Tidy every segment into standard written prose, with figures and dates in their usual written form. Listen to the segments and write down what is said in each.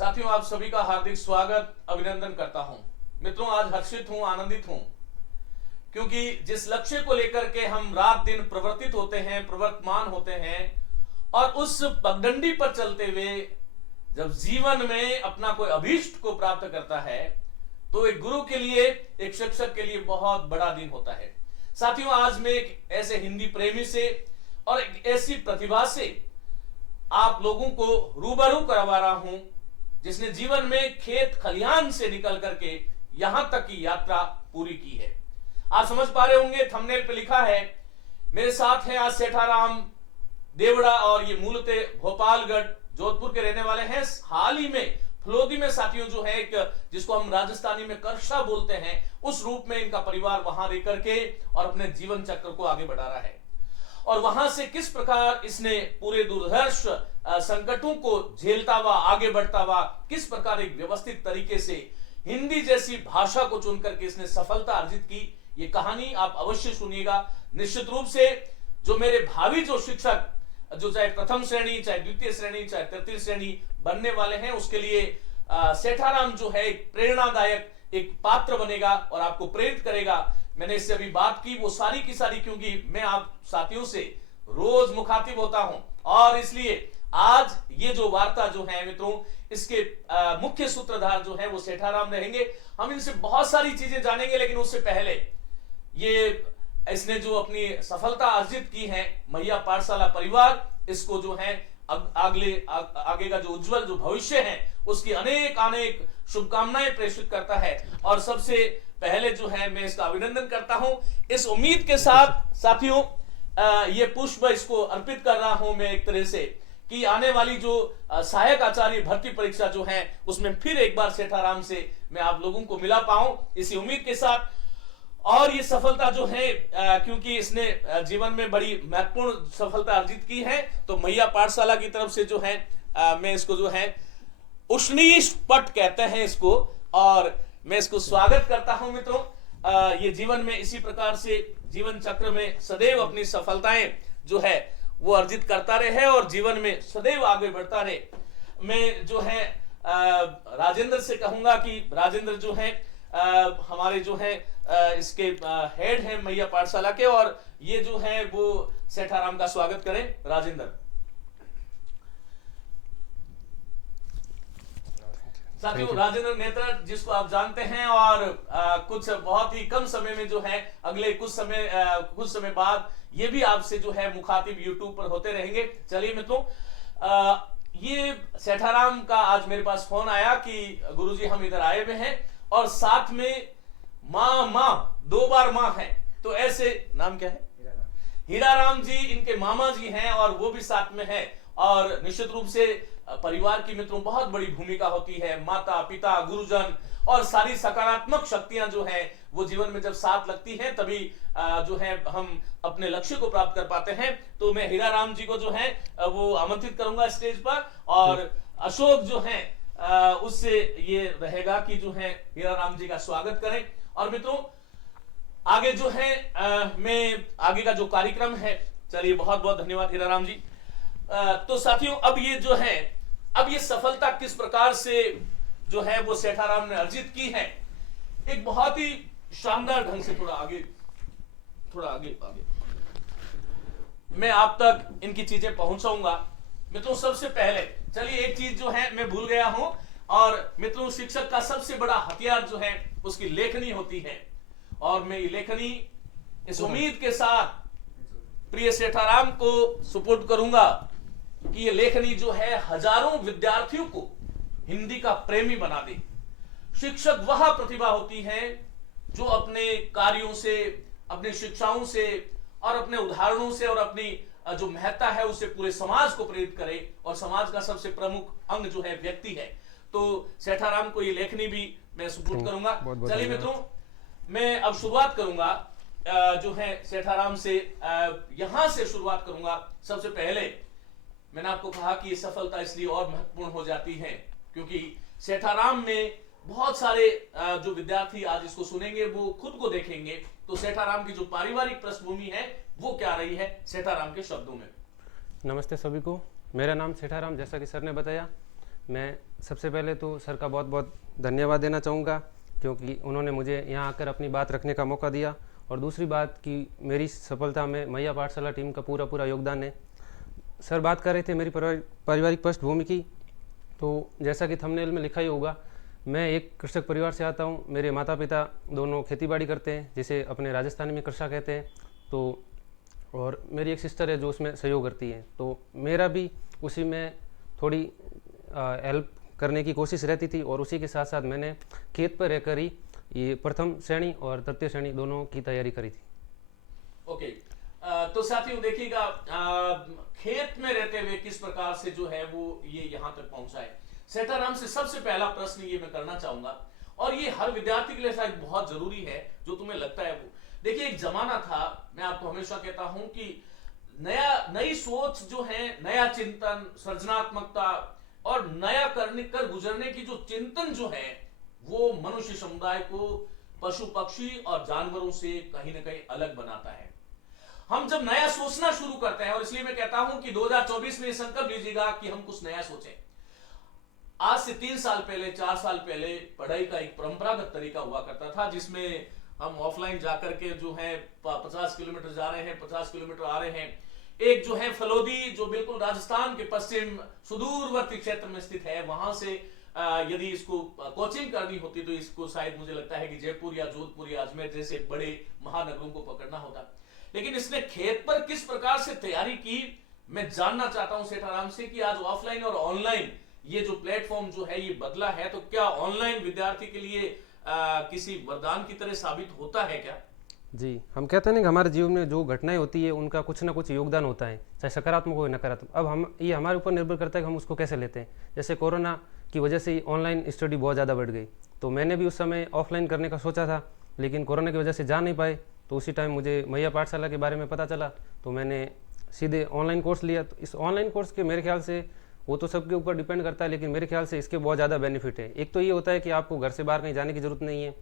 साथियों, आप सभी का हार्दिक स्वागत अभिनंदन करता हूं। मित्रों, आज हर्षित हूं, आनंदित हूं, क्योंकि जिस लक्ष्य को लेकर के हम रात दिन प्रवर्तित होते हैं, प्रवर्तमान होते हैं, और उस पगडंडी पर चलते हुए जब जीवन में अपना कोई अभीष्ट को प्राप्त करता है, तो एक गुरु के लिए, एक शिक्षक के लिए बहुत बड़ा दिन होता है। साथियों, आज मैं एक ऐसे हिंदी प्रेमी से और एक ऐसी प्रतिभा से आप लोगों को रूबरू करवा रहा हूं, जिसने जीवन में खेत खलिहान से निकल करके यहां तक की यात्रा पूरी की है। आप समझ पा रहे होंगे, थंबनेल पे लिखा है। मेरे साथ हैं आज सेठाराम देवड़ा, और ये मूलतः भोपालगढ़ जोधपुर के रहने वाले हैं। हाल ही में फलोदी में साथियों जो है, एक जिसको हम राजस्थानी में करशा बोलते हैं, उस रूप में इनका परिवार वहां रह करके और अपने जीवन चक्र को आगे बढ़ा रहा है। और वहां से किस प्रकार इसने पूरे दुर्धर्ष संकटों को झेलता हुआ, आगे बढ़ता हुआ, किस प्रकार एक व्यवस्थित तरीके से हिंदी जैसी भाषा को चुन करके इसने सफलता अर्जित की, ये कहानी आप अवश्य सुनिएगा। निश्चित रूप से जो मेरे भावी जो शिक्षक, जो चाहे प्रथम श्रेणी, चाहे द्वितीय श्रेणी, चाहे तृतीय श्रेणी बनने वाले हैं, उसके लिए सेठाराम जो है एक प्रेरणादायक एक पात्र बनेगा और आपको प्रेरित करेगा। मैंने इससे अभी बात की, वो सारी की सारी, क्योंकि मैं आप साथियों से रोज मुखातिब होता हूं, और इसलिए आज ये जो वार्ता जो है मित्रों, इसके मुख्य सूत्रधार जो है वो सेठाराम रहेंगे। हम इनसे बहुत सारी चीजें जानेंगे, लेकिन उससे पहले ये इसने जो अपनी सफलता अर्जित की है, मैया पाठशाला परिवार इसको जो है आगे का जो उज्जवल जो भविष्य है, उसकी अनेक अनेक शुभकामनाएं प्रेषित करता है। और सबसे पहले जो है मैं इसका अभिनंदन करता हूं, इस उम्मीद के साथ साथियों ये पुष्प इसको अर्पित कर रहा हूं मैं एक तरह से, कि आने वाली जो सहायक आचार्य भर्ती परीक्षा जो है, उसमें फिर एक बार सेठाराम से मैं आप लोगों को मिला पाऊं, इसी उम्मीद के साथ। और ये सफलता जो है, क्योंकि इसने जीवन में बड़ी महत्वपूर्ण सफलता अर्जित की है, तो मैया पाठशाला की तरफ से जो है मैं इसको जो है उष्णीश पट कहते हैं इसको, और मैं इसको स्वागत करता हूं मित्रों। ये जीवन में इसी प्रकार से जीवन चक्र में सदैव अपनी सफलताएं जो है वो अर्जित करता रहे और जीवन में सदैव आगे बढ़ता रहे। मैं जो है राजेंद्र से कहूंगा कि राजेंद्र जो है हमारे जो है इसके हेड हैं मैया पाठशाला के, और ये जो है वो सेठाराम का स्वागत करें। राजेंद्र साथियों, राजेंद्र नेत्र जिसको आप जानते हैं, और कुछ बहुत ही कम समय में जो है अगले कुछ समय बाद ये भी आपसे जो है मुखातिब यूट्यूब पर होते रहेंगे। चलिए मित्रों, ये सेठाराम का आज मेरे पास फोन आया कि गुरुजी हम इधर आए हुए हैं, और साथ में माँ दो बार माँ है, तो ऐसे नाम क्या है? हीराराम जी इनके मामा जी हैं, और वो भी साथ में है। और निश्चित रूप से परिवार की मित्रों बहुत बड़ी भूमिका होती है। माता पिता गुरुजन और सारी सकारात्मक शक्तियां जो है वो जीवन में जब साथ लगती हैं, तभी जो है हम अपने लक्ष्य को प्राप्त कर पाते हैं। तो मैं हीराराम जी को जो है वो आमंत्रित करूंगा स्टेज पर, और अशोक जो है उससे ये रहेगा कि जो है हीराराम जी का स्वागत करें। और मित्रों आगे जो है मैं आगे का जो कार्यक्रम है, चलिए बहुत बहुत धन्यवाद हीराराम जी। तो साथियों, अब ये जो है, अब ये सफलता किस प्रकार से जो है वो सेठाराम ने अर्जित की है, एक बहुत ही शानदार ढंग से थोड़ा आगे मैं आप तक इनकी चीजें पहुंचाऊंगा। मित्रों सबसे पहले चलिए एक चीज जो है मैं भूल गया हूं, और मित्रों शिक्षक का सबसे बड़ा हथियार जो है उसकी लेखनी होती है, और मैं ये लेखनी इस उम्मीद के साथ प्रिय सेठाराम को सुपुर्द करूंगा कि ये लेखनी जो है हजारों विद्यार्थियों को हिंदी का प्रेमी बना दे। शिक्षक वह प्रतिभा होती है जो अपने कार्यों से, अपनी शिक्षाओं से, और अपने उदाहरणों से, और अपनी जो महत्ता है उससे पूरे समाज को प्रेरित करे, और समाज का सबसे प्रमुख अंग जो है व्यक्ति है। तो सेठाराम को ये लेखनी भी मैं सुपुर्द करूंगा। चलिए मित्रों, मैं अब शुरुआत करूंगा जो है सेठाराम से, यहां से शुरुआत करूंगा। सबसे पहले मैंने आपको कहा कि ये सफलता इसलिए और महत्वपूर्ण हो जाती है क्योंकि सेठाराम में बहुत सारे जो विद्यार्थी आज इसको सुनेंगे वो खुद को देखेंगे। तो सेठाराम की जो पारिवारिक पृष्ठभूमि है वो क्या रही है, सेठाराम के शब्दों में। नमस्ते सभी को, मेरा नाम सेठाराम, जैसा कि सर ने बताया। मैं सबसे पहले तो सर का बहुत बहुत धन्यवाद देना चाहूँगा, क्योंकि उन्होंने मुझे यहाँ आकर अपनी बात रखने का मौका दिया। और दूसरी बात कि मेरी सफलता में मैया पाठशाला टीम का पूरा पूरा योगदान है। सर बात कर रहे थे मेरी पारिवारिक पृष्ठभूमि की, तो जैसा कि थंबनेल में लिखा ही होगा, मैं एक कृषक परिवार से आता हूँ। मेरे माता पिता दोनों खेतीबाड़ी करते हैं, जिसे अपने राजस्थानी में कृषा कहते हैं। तो और मेरी एक सिस्टर है जो उसमें सहयोग करती है, तो मेरा भी उसी में थोड़ी हेल्प करने की कोशिश रहती थी। और उसी के साथ साथ मैंने खेत पर रहकर ही ये प्रथम श्रेणी और तृतीय श्रेणी दोनों की तैयारी करी थी। ओके। तो साथियों देखिएगा, खेत में रहते हुए किस प्रकार से जो है वो ये यहाँ तक पहुंचा है। सेठाराम से सबसे पहला प्रश्न ये मैं करना चाहूंगा, और ये हर विद्यार्थी के लिए शायद बहुत जरूरी है, जो तुम्हें लगता है वो। देखिए, एक जमाना था, मैं आपको हमेशा कहता हूं कि नई सोच जो है, नया चिंतन, सृजनात्मकता और नया करने कर गुजरने की जो चिंतन जो है, वो मनुष्य समुदाय को पशु पक्षी और जानवरों से कहीं ना कहीं अलग बनाता है। हम जब नया सोचना शुरू करते हैं, और इसलिए मैं कहता हूं कि 2024 में ये संकल्प लीजिएगा कि हम कुछ नया सोचें। आज से 3 साल पहले, 4 साल पहले पढ़ाई का एक परंपरागत तरीका हुआ करता था, जिसमें हम ऑफलाइन जाकर के जो है 50 किलोमीटर जा रहे हैं, 50 किलोमीटर आ रहे हैं। एक जो है फलोदी, जो बिल्कुल राजस्थान के पश्चिम सुदूरवर्ती क्षेत्र में स्थित है, वहां से यदि इसको कोचिंग करनी होती तो इसको शायद मुझे लगता है कि जयपुर या जोधपुर या अजमेर जैसे बड़े महानगरों को पकड़ना होता। लेकिन इसने खेत पर किस प्रकार से तैयारी की, मैं जानना चाहता हूं सेठाराम से कि आज ऑफलाइन और ऑनलाइन ये जो प्लेटफॉर्म जो है ये बदला है, तो क्या ऑनलाइन विद्यार्थी के लिए किसी वरदान की तरह साबित होता है क्या? जी, हम कहते हैं ना कि हमारे जीवन में जो घटनाएं होती है उनका कुछ ना कुछ योगदान होता है, चाहे सकारात्मक हो या नकारात्मक। अब हम ये हमारे ऊपर निर्भर करता है कि हम उसको कैसे लेते हैं। जैसे कोरोना की वजह से ऑनलाइन स्टडी बहुत ज़्यादा बढ़ गई, तो मैंने भी उस समय ऑफलाइन करने का सोचा था, लेकिन कोरोना की वजह से जा नहीं पाए। तो उसी टाइम मुझे मैया पाठशाला के बारे में पता चला, तो मैंने सीधे ऑनलाइन कोर्स लिया। तो इस ऑनलाइन कोर्स के मेरे ख्याल से, वो तो सबके ऊपर डिपेंड करता है, लेकिन मेरे ख्याल से इसके बहुत ज़्यादा बेनिफिट है। एक तो ये होता है कि आपको घर से बाहर कहीं जाने की ज़रूरत नहीं है,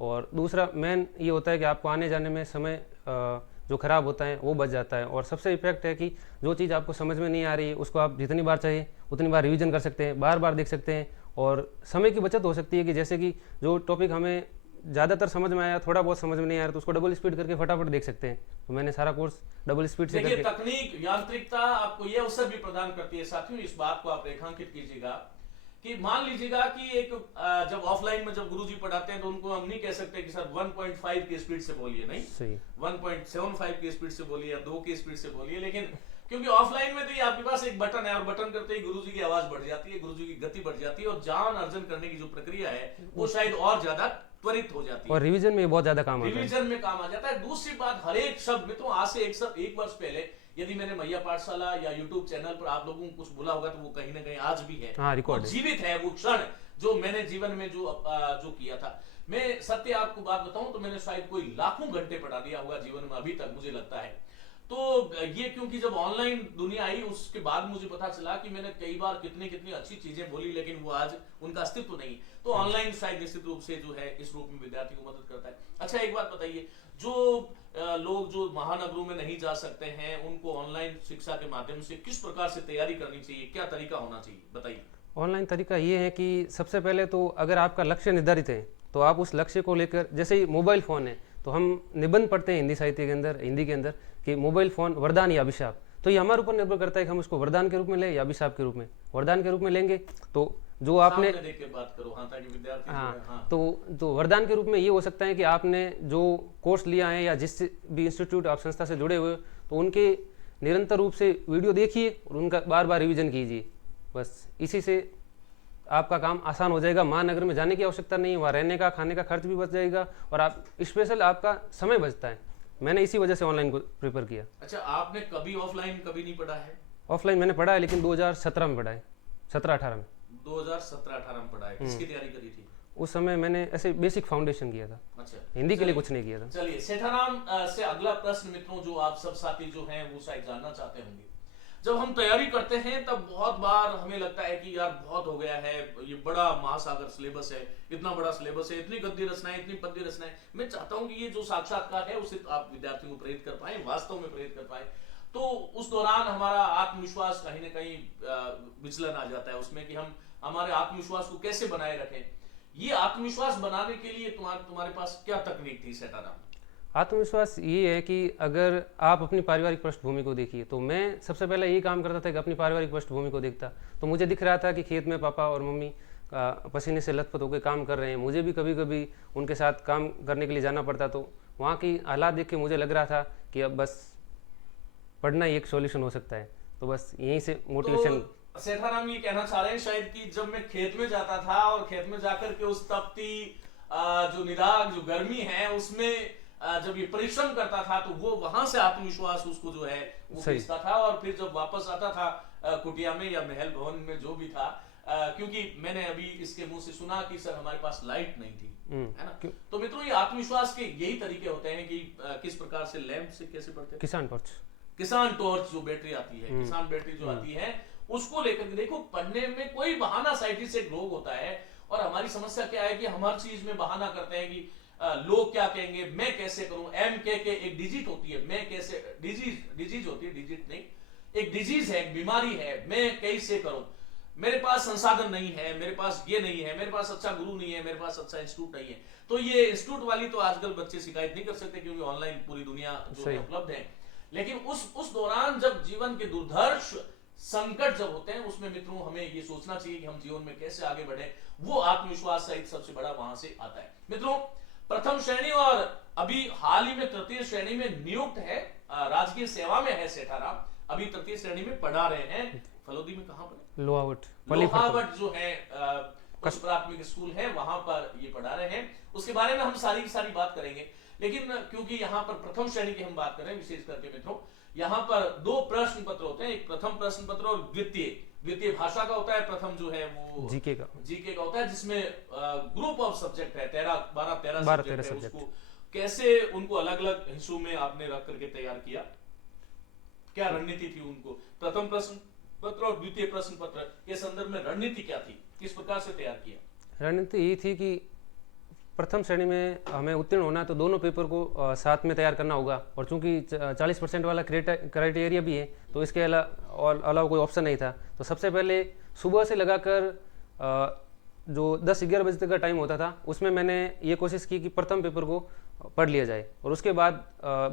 और दूसरा मेन ये होता है कि आपको आने जाने में समय जो ख़राब होता है वो बच जाता है। और सबसे इफेक्ट है कि जो चीज़ आपको समझ में नहीं आ रही है उसको आप जितनी बार चाहिए उतनी बार रिवीजन कर सकते हैं, बार बार देख सकते हैं, और समय की बचत हो सकती है। कि जैसे कि जो टॉपिक हमें ज़्यादातर समझ में आया, थोड़ा बहुत समझ में नहीं आ रहा, तो उसको डबल स्पीड करके फटाफट देख सकते हैं। तो मैंने सारा कोर्स डबल स्पीड से देखिए, करके। तकनीक, यांत्रिकता आपको यह अवसर भी प्रदान करती है। साथियों, इस बात को आप रेखांकित कीजिएगा कि मान लीजिएगा कि एक जब ऑफलाइन में जब गुरुजी पढ़ाते हैं तो उनको हम नहीं कह सकते कि सर 1.5 की स्पीड से बोलिए, नहीं, सही 1.75 की स्पीड से बोलिए या 2 की स्पीड से बोलिए। लेकिन क्योंकि ऑफलाइन में तो ये आपके पास एक बटन है, और बटन करते ही गुरुजी की आवाज बढ़ जाती है, गुरुजी की गति बढ़ जाती है, और ज्ञान अर्जन करने की जो प्रक्रिया है वो शायद और ज्यादा त्वरित हो जाती है, और रिवीजन में बहुत ज़्यादा काम आता है। रिवीजन में काम आ जाता है। दूसरी बात, हर एक शब्द में, तो आज से एक वर्ष पहले यदि मैंने मैया पाठशाला या यूट्यूब चैनल पर आप लोगों को कुछ बोला होगा, तो वो कहीं ना कहीं आज भी है, हाँ, रिकॉर्ड वो है। जीवित है, वो क्षण जो मैंने जीवन में जो किया था। मैं सत्य आपको बात बताऊं तो मैंने शायद कोई लाखों घंटे पढ़ा दिया होगा जीवन में अभी तक, मुझे लगता है। तो ये क्योंकि जब ऑनलाइन दुनिया आई उसके बाद मुझे पता चला कि मैंने कई बार कितनी कितनी अच्छी चीजें बोली, लेकिन वो आज उनका अस्तित्व नहीं। तो ऑनलाइन शायद निश्चित रूप से जो है इस रूप में विद्यार्थी को मदद करता है। अच्छा, एक बात बताइए, जो लोग जो महानगरों में नहीं जा सकते हैं, उनको ऑनलाइन शिक्षा के माध्यम से किस प्रकार से तैयारी करनी चाहिए, क्या तरीका होना चाहिए, बताइए। ऑनलाइन तरीका ये है कि सबसे पहले तो अगर आपका लक्ष्य निर्धारित है तो आप उस लक्ष्य को लेकर, जैसे ही मोबाइल फ़ोन है, तो हम निबंध पढ़ते हैं हिंदी साहित्य के अंदर, हिंदी के अंदर, कि मोबाइल फ़ोन वरदान या अभिशाप। तो ये हमारे ऊपर निर्भर करता है कि हम उसको वरदान के रूप में लें या अभिशाप के रूप में। वरदान के रूप में लेंगे तो जो आपने, देख के बात करो, हाँ, ताकि विद्यार्थी हाँ, तो वरदान के रूप में ये हो सकता है कि आपने जो कोर्स लिया है या जिस भी इंस्टीट्यूट आप संस्था से जुड़े हुए हो, तो उनके निरंतर रूप से वीडियो देखिए और उनका बार बार रिवीजन कीजिए। बस इसी से आपका काम आसान हो जाएगा। महानगर में जाने की आवश्यकता नहीं है, वहाँ रहने का खाने का खर्च भी बच जाएगा, और आप स्पेशल आपका समय बचता है। मैंने इसी वजह से ऑनलाइन को प्रेफर किया। अच्छा, आपने कभी ऑफलाइन कभी नहीं पढ़ा है? ऑफलाइन मैंने पढ़ा है, लेकिन 2017 में पढ़ा है, 17-18 में। 2017-18 में पढ़ा है। किसकी तैयारी करी थी उस समय? मैंने ऐसे बेसिक फाउंडेशन किया था। अच्छा, हिंदी के लिए कुछ नहीं किया था। चलिए, सेठाराम से अगला प्रश्न मित्रों, जो आप सब साथी जो हैं वो शायद जानना चाहते होंगे। जब हम तैयारी करते हैं तब बहुत बार हमें लगता है कि यार बहुत हो गया है, ये बड़ा महासागर सिलेबस है, इतना बड़ा सिलेबस है, इतनी गद्य रचनाएं, इतनी पद्य रचनाएं। मैं चाहता हूं कि ये जो साक्षात्कार है उसे आप विद्यार्थियों को प्रेरित कर पाए, वास्तव में प्रेरित कर पाए। तो उस दौरान हमारा आत्मविश्वास कहीं ना कहीं विचलन आ जाता है उसमें कि हम हमारे आत्मविश्वास को कैसे बनाए रखें। ये आत्मविश्वास बनाने के लिए तुम्हारे पास क्या तकनीक थी सेठाराम? आत्मविश्वास ये है कि अगर आप अपनी पारिवारिक पृष्ठभूमि को देखिए, तो मैं सबसे पहले यही काम करता था कि अपनी पारिवारिक पृष्ठभूमि को देखता। तो मुझे दिख रहा था कि खेत में पापा और मम्मी पसीने से लथपथ होकर काम कर रहे हैं, मुझे भी कभी कभी उनके साथ काम करने के लिए जाना पड़ता। तो वहाँ की हालात देख के मुझे लग रहा था कि अब बस पढ़ना ही एक सॉल्यूशन हो सकता है। तो बस यहीं से मोटिवेशन। तो सेठाराम ये कहना चाह रहे हैं शायद कि जब मैं खेत में जाता था और खेत में जाकर के उस तपती जो निदाग जो गर्मी है उसमें जब ये परिश्रम करता था तो वो वहां से आत्मविश्वास उसको जो है वो खींचता था। और फिर जब वापस आता था कुटिया में या महल भवन में जो भी था, क्योंकि मैंने अभी इसके मुंह से सुना कि सर हमारे पास लाइट नहीं थी, है ना। तो मित्रों ये आत्मविश्वास के यही तरीके होते हैं कि किस प्रकार से लैंप से कैसे पढ़ते हैं, किसान टॉर्च जो बैटरी आती है, किसान बैटरी जो आती है उसको लेकर के देखो। पढ़ने में कोई बहाना साइटिस्ट एक रोग होता है और हमारी समस्या क्या है कि हम हर चीज में बहाना करते हैं कि लोग क्या कहेंगे, मैं कैसे करूं। एम के एक डिजिट होती है, मैं कैसे, डिजीज होती है, डिजिट नहीं, एक डिजीज है, एक बीमारी है, मैं कैसे करूं, मेरे पास संसाधन नहीं है, मेरे पास ये नहीं है, मेरे पास अच्छा गुरु नहीं है, मेरे पास अच्छा इंस्टीट्यूट नहीं है। तो ये इंस्टीट्यूट वाली तो आजकल बच्चे शिकायत नहीं कर सकते क्योंकि ऑनलाइन पूरी दुनिया जो है उपलब्ध है। लेकिन उस दौरान जब जीवन के दुर्धर्ष संकट जब होते हैं उसमें मित्रों हमें ये सोचना चाहिए कि हम जीवन में कैसे आगे बढ़े। वो आत्मविश्वास सहित सबसे बड़ा वहां से आता है। मित्रों प्रथम श्रेणी और अभी हाल ही में तृतीय श्रेणी में नियुक्त है, राजकीय सेवा में है सेठाराम, अभी तृतीय श्रेणी में पढ़ा रहे हैं। फलोदी में कहां पर? लोहावट जो है उच्च प्राथमिक स्कूल है, वहां पर ये पढ़ा रहे हैं। उसके बारे में हम सारी की सारी बात करेंगे। लेकिन क्योंकि यहाँ पर प्रथम श्रेणी की हम बात करें विशेष करके मित्रों, यहाँ पर दो प्रश्न पत्र होते हैं, एक प्रथम प्रश्न पत्र और द्वितीय भाषा का होता है। प्रथम जो है वो जीके का होता है जिसमें ग्रुप ऑफ सब्जेक्ट है, 12-13 सब्जेक्ट है। उसको कैसे उनको अलग अलग हिस्सों में आपने रख करके तैयार किया, क्या रणनीति थी उनको, प्रथम प्रश्न पत्र और द्वितीय प्रश्न पत्र के संदर्भ में रणनीति क्या थी, किस प्रकार से तैयार किया? रणनीति ये थी कि प्रथम श्रेणी में हमें उत्तीर्ण होना है तो दोनों पेपर को साथ में तैयार करना होगा। और चूंकि 40% वाला क्राइटेरिया भी है तो इसके अलावा कोई ऑप्शन नहीं था। तो सबसे पहले सुबह से लगाकर जो 10-11 बजे तक का टाइम होता था उसमें मैंने ये कोशिश की कि प्रथम पेपर को पढ़ लिया जाए। और उसके बाद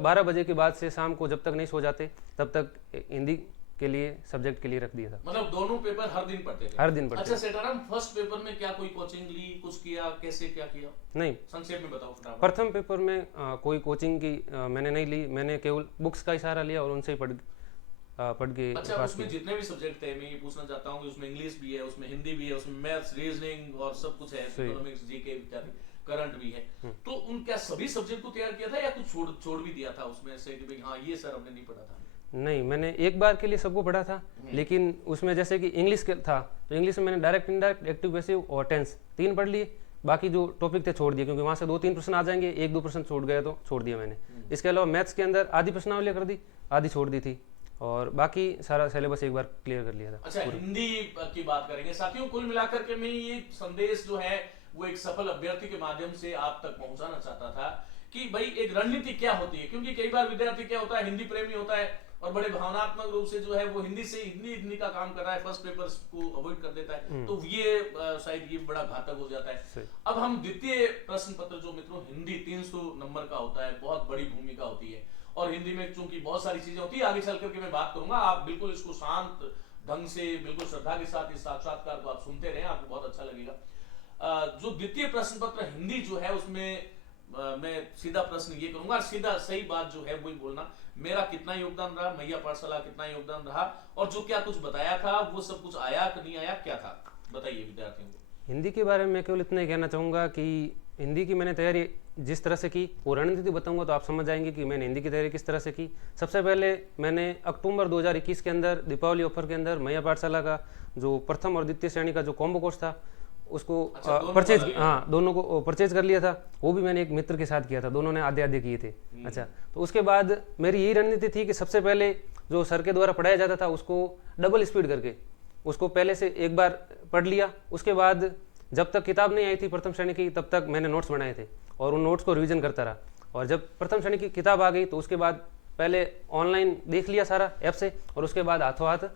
12 बजे के बाद से शाम को जब तक नहीं सो जाते तब तक हिंदी के लिए सब्जेक्ट के लिए रख दिया था। मतलब दोनों पेपर हर दिन पढ़ते थे? हर दिन पढ़ते। अच्छा सेठाराम, फर्स्ट पेपर में क्या कोई कोचिंग ली, कुछ किया, कैसे क्या किया? नहीं, संक्षेप में बताओ। प्रथम पेपर में कोई कोचिंग की मैंने नहीं ली, मैंने केवल बुक्स का इशारा लिया और उनसे ही पढ़ के। अच्छा, उसमें जितने भी सब्जेक्ट थे मैं ये पूछना चाहता हूँ कि उसमें इंग्लिश भी है, उसमें हिंदी भी है, उसमें मैथ्स, रीजनिंग और सब कुछ है, इकोनॉमिक्स, जीके इत्यादि, करंट भी है। तो उन क्या सभी सब्जेक्ट को तैयार किया था या कुछ छोड़ भी दिया था उसमें से कि भाई हाँ ये सर हमने नहीं पढ़ा था? नहीं, मैंने एक बार के लिए सबको पढ़ा था। लेकिन उसमें जैसे कि इंग्लिश था तो इंग्लिश में मैंने डायरेक्ट, इनडायरेक्ट, एक्टिव, पैसिव और टेंस 3 पढ़ लिए। बाकी जो टॉपिक थे छोड़ दिए क्योंकि वहाँ से 2-3 प्रश्न आ जाएंगे, 1-2 प्रश्न छूट गए तो छोड़ दिया मैंने। इसके अलावा मैथ्स के अंदर आधी प्रश्नावली कर दी, आधी छोड़ दी थी और बाकी सारा सिलेबस एक बार क्लियर कर लिया था। अच्छा, हिंदी की बात करेंगे साथियों। कुल मिलाकर के मैं ये संदेश जो है वो एक सफल अभ्यर्थी के माध्यम से आप तक पहुंचाना चाहता था कि भाई एक रणनीति क्या होती है। क्योंकि कई बार विद्यार्थी क्या होता है, हिंदी प्रेमी होता है और बड़े भावनात्मक रूप से जो है वो हिंदी का काम कर रहा है, फर्स्ट पेपर को अवॉइड कर देता है। तो ये शायद ये बड़ा घातक हो जाता है। अब हम द्वितीय प्रश्न पत्र जो मित्रों हिंदी 300 नंबर का होता है, बहुत बड़ी भूमिका होती है। और हिंदी में चूंकि बहुत सारी चीजें होती है, आगे चल करके मैं बात करूंगा, आप बिल्कुल इसको शांत ढंग से, बिल्कुल श्रद्धा के साथ इस साक्षात्कार को आप सुनते रहे, आपको बहुत अच्छा लगेगा। जो द्वितीय प्रश्न पत्र हिंदी जो है उसमें मैं सीधा प्रश्न ये करूंगा, सीधा सही बात जो है वही बोलना। मेरा कितना योगदान रहा, मैया पाठशाला कितना योगदान रहा, और जो क्या कुछ बताया था वो सब कुछ आया कि नहीं आया, क्या था, बताइए विद्यार्थियों को। हिंदी के बारे में मैं केवल इतना ही कहना चाहूँगा कि हिंदी की मैंने तैयारी जिस तरह से की वो रणनीति बताऊंगा तो आप समझ जाएंगे कि मैंने हिंदी की तैयारी किस तरह से की। सबसे पहले मैंने अक्टूबर 2021 के अंदर दीपावली ऑफर के अंदर मैया पाठशाला का जो प्रथम और द्वितीय श्रेणी का जो कॉम्बो कोर्स था उसको परचेज, दोनों को परचेज कर लिया था। वो भी मैंने एक मित्र के साथ किया था, दोनों ने आधे आधे किए थे। अच्छा, तो उसके बाद मेरी यही रणनीति थी कि सबसे पहले जो सर के द्वारा पढ़ाया जाता था उसको डबल स्पीड करके उसको पहले से एक बार पढ़ लिया। उसके बाद जब तक किताब नहीं आई थी प्रथम श्रेणी की तब तक मैंने नोट्स बनाए थे और उन नोट्स को रिवीजन करता रहा। और जब प्रथम श्रेणी की किताब आ गई तो उसके बाद पहले ऑनलाइन देख लिया सारा ऐप से, और उसके बाद हाथों हाथ